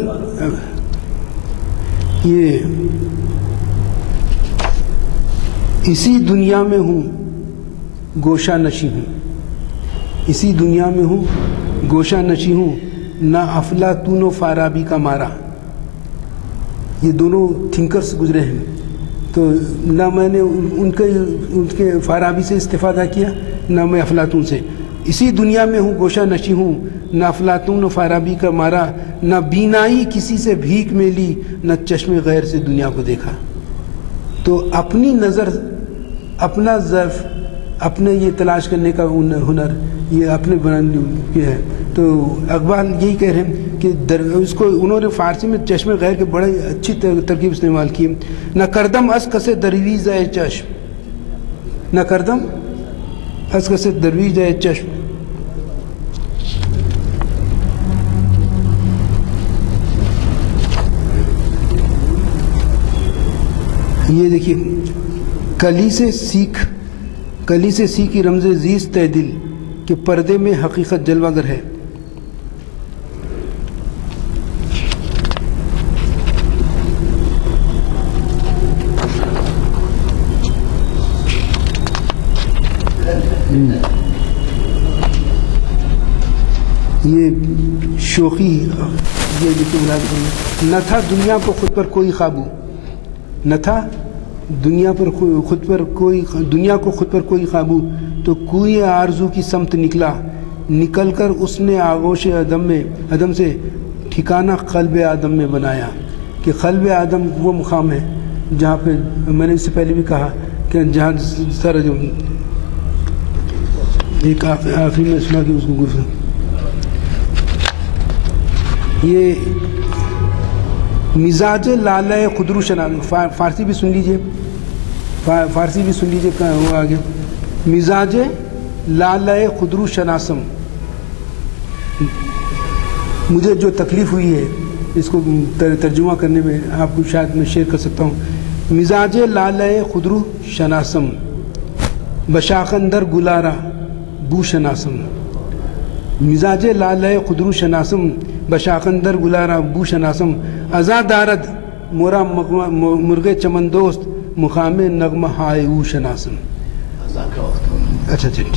یہ اسی دنیا میں ہوں گوشہ نشی ہوں، اسی دنیا میں ہوں گوشہ نشی ہوں، نہ افلاطون و فارابی کا مارا. یہ دونوں تھنکرز گزرے ہیں، تو نہ میں نے ان کے فارابی سے استفادہ کیا، نہ میں افلاطون سے. اسی دنیا میں ہوں گوشہ نشی ہوں، نہ افلاطون و فارابی کا مارا، نہ بینائی کسی سے بھیک میں لی، نہ چشم غیر سے دنیا کو دیکھا. تو اپنی نظر، اپنا ظرف، اپنے یہ تلاش کرنے کا ہنر یہ اپنے بنانے ہے. تو اقبال یہی کہہ رہے ہیں کہ اس کو انہوں نے فارسی میں چشم غیر کے بڑے اچھی ترکیب استعمال کی. نہ کردم از کسے درویز ہے چشم، نہ کردم از کسے درویز ہے چشم. یہ دیکھیے، کلی سے سیکھی رمز زیست تے دل کہ پردے میں حقیقت جلوہ گر ہے. یہ شوخی یہ نہ تھا دنیا کو خود پر کوئی قابو، نہ تھا دنیا کو خود پر کوئی قابو، تو کوئی آرزو کی سمت نکل کر اس نے آغوش عدم سے ٹھکانہ قلب آدم میں بنایا. کہ قلب آدم وہ مقام ہے جہاں پہ میں نے اس سے پہلے بھی کہا کہ جہاں سارا جو ایک آخری میں سنا کہ اس کو یہ مزاج لالہ خدرو شناس، فارسی بھی سن لیجئے کہاں وہ آگے. مزاج لالہ خدرو شناسم، مجھے جو تکلیف ہوئی ہے اس کو ترجمہ کرنے میں آپ کو شاید میں شیئر کر سکتا ہوں. مزاج لالہ خدرو شناسم بشاخندر گلارا بو شناسم. مزاج لالہ خدرو شناسم بشاخندر گلارا بو شناسم. ازا دارد مورا مرغ چمن دوست مقام نغمہ ہائے او شناسم. اچھا ٹھیک.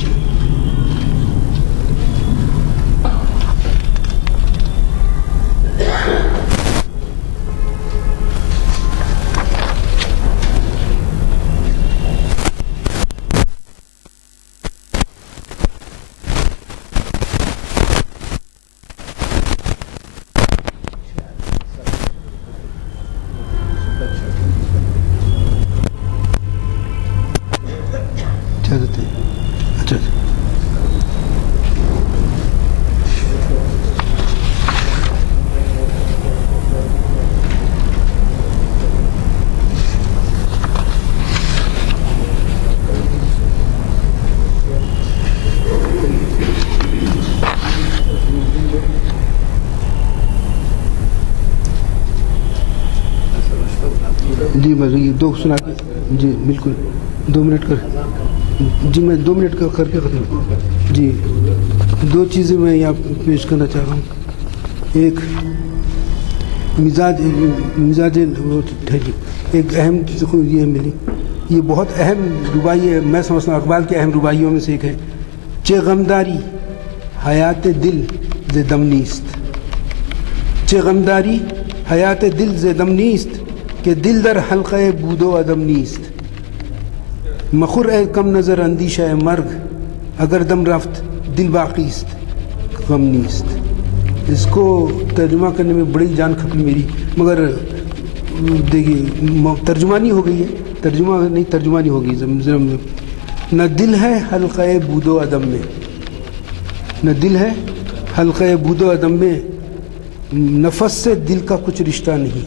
جی بس یہ دو سنا کے جی بالکل 2 منٹ کر جی میں 2 منٹ کر کے ختم. جی 2 چیزیں میں یہاں پیش کرنا چاہ رہا ہوں. ایک مزاج ایک اہم یہ ملی، یہ بہت اہم ربائی ہے، میں سمجھتا ہوں اقبال کے اہم ربائیوں میں سے ایک ہے. چے غمداری حیات دل ز دم نیست، چے غمداری حیات دل ز دم نیست کہ دل در حلقہ بود و عدم نیست. مخور اے کم نظر اندیشہ مرگ اگر دم رفت دل باقی است غم نیست. اس کو ترجمہ کرنے میں بڑی جان کھپی میری، مگر دیکھیے ترجمانی ہو گئی ہے، ترجمانی ہو گئی۔ نہ دل ہے حلقہ بود و عدم میں، نہ دل ہے حلقہ بود و عدم میں، نفس سے دل کا کچھ رشتہ نہیں۔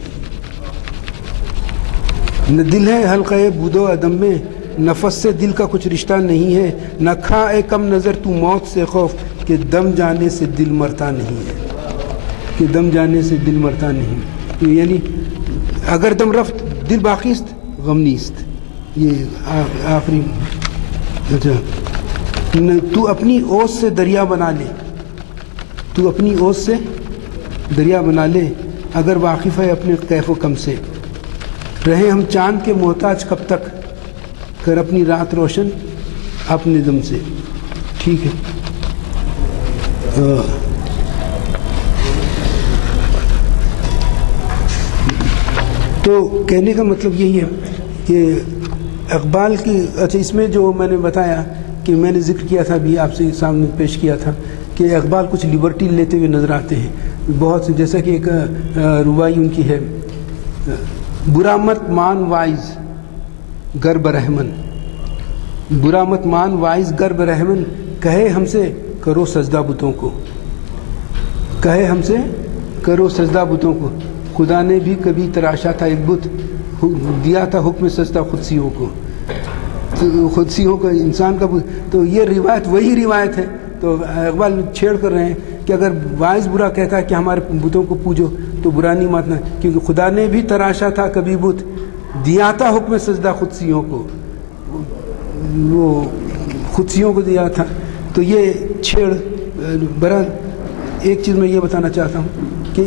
نہ دل ہے حلقہ بود و عدم میں، نفس سے دل کا کچھ رشتہ نہیں ہے، نہ کھا اے کم نظر تو موت سے خوف کہ دم جانے سے دل مرتا نہیں ہے، کہ دم جانے سے دل مرتا نہیں، یعنی اگر دم رفت دل باقی است غم نیست۔ یہ آخری تو اپنی اوس سے دریا بنا لے، تو اپنی اوس سے دریا بنا لے، اگر واقف ہے اپنے کیف و کم سے، رہے ہم چاند کے محتاج کب تک، کر اپنی رات روشن اپنے دم سے۔ ٹھیک ہے، تو کہنے کا مطلب یہی ہے کہ اقبال کی، اچھا اس میں جو میں نے بتایا کہ میں نے ذکر کیا تھا ابھی آپ سے سامنے پیش کیا تھا کہ اقبال کچھ لیبرٹی لیتے ہوئے نظر آتے ہیں بہت سے، جیسا کہ ایک ربائی ان کی ہے، برا مت مان وائز گر برہمن، برا مت مان وائز گر برہمن، کہے ہم سے کرو سجدہ بتوں کو، کہے ہم سے کرو سجدہ بتوں کو، خدا نے بھی کبھی تراشا تھا ایک بت، دیا تھا حکم سجدہ خودسیوں کو، خودسیوں کا انسان کا بت۔ تو یہ روایت وہی روایت ہے، تو اقبال چھیڑ کر رہے ہیں کہ اگر وائز برا کہتا ہے کہ ہمارے بتوں کو پوجو تو برا نہیں ماننا، کیونکہ خدا نے بھی تراشا تھا کبھی بت، دیا تھا حکم سجدہ خودسیوں کو، وہ خودسیوں کو دیا تھا۔ تو یہ چھیڑ، بہرحال ایک چیز میں یہ بتانا چاہتا ہوں کہ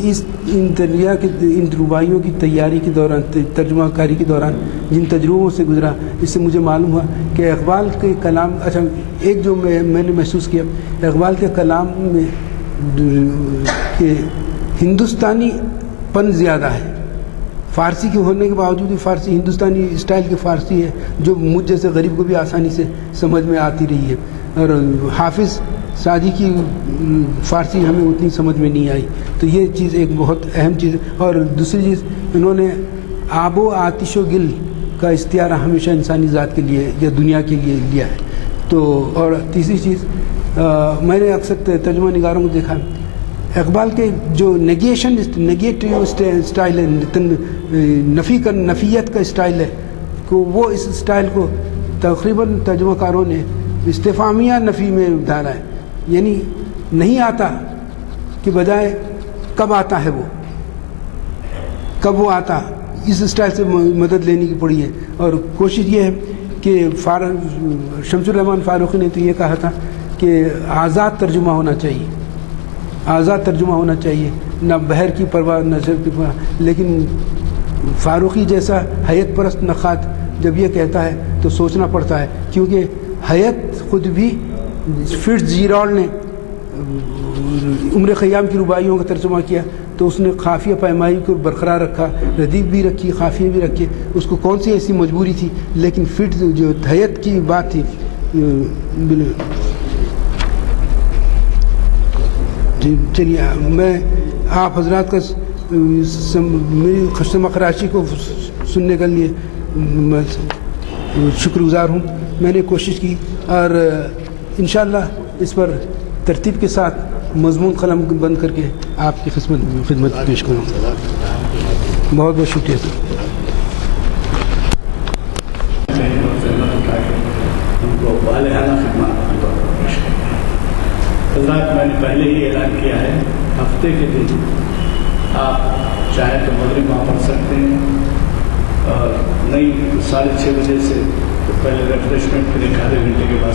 ان رباعیوں کی تیاری کے دوران، ترجمہ کاری کے دوران جن تجربوں سے گزرا، اس سے مجھے معلوم ہوا کہ اقبال کے کلام، اچھا ایک جو میں نے محسوس کیا اقبال کے کلام میں کہ ہندوستانی پن زیادہ ہے، فارسی کے ہونے کے باوجود بھی فارسی ہندوستانی اسٹائل کی فارسی ہے جو مجھ جیسے غریب کو بھی آسانی سے سمجھ میں آتی رہی ہے، اور حافظ سعدی کی فارسی ہمیں اتنی سمجھ میں نہیں آئی۔ تو یہ چیز ایک بہت اہم چیز ہے۔ اور دوسری چیز، انہوں نے آب و آتش و گل کا استعارہ ہمیشہ انسانی ذات کے لیے یا دنیا کے لیے لیا ہے۔ تو اور تیسری چیز، میں نے اکثر ترجمہ نگاروں کو دیکھا اقبال کے جو نیگیٹو اسٹائل ہے، نفیت کا اسٹائل ہے، کہ وہ اس اسٹائل کو تقریباً ترجمہ کاروں نے استفہامیہ نفی میں ڈالا ہے، یعنی نہیں آتا کہ بجائے کب آتا ہے، وہ کب وہ آتا، اس اسٹائل سے مدد لینے کی پڑی ہے۔ اور کوشش یہ ہے کہ شمس الرحمن فاروقی نے تو یہ کہا تھا کہ آزاد ترجمہ ہونا چاہیے، آزاد ترجمہ ہونا چاہیے، نہ بحر کی پرواہ نہ شر کی پرواہ۔ لیکن فاروقی جیسا حیت پرست نقاد جب یہ کہتا ہے تو سوچنا پڑتا ہے، کیونکہ حیت خود بھی فٹز جیرالڈ نے عمر خیام کی رباعیوں کا ترجمہ کیا تو اس نے قافیہ پیمائی کو برقرار رکھا، ردیف بھی رکھی، قافیہ بھی رکھے، اس کو کون سی ایسی مجبوری تھی، لیکن فٹز جو حیت کی بات تھی۔ چلیے میں آپ حضرات کا میری خشمہ خراشی کو سننے کے لیے میں شکر گزار ہوں۔ میں نے کوشش کی اور انشاءاللہ اس پر ترتیب کے ساتھ مضمون قلم بند کر کے آپ کی خدمت پیش کروں۔ بہت بہت شکریہ سر۔ حضرات، میں نے پہلے ہی اعلان کیا ہے، ہفتے کے دن آپ چاہیں تو مغرب وہاں پڑھ سکتے ہیں، اور نہیں 6:30 بجے سے پہلے ریفریشمنٹ پھر 1 آدھے گھنٹے کے بعد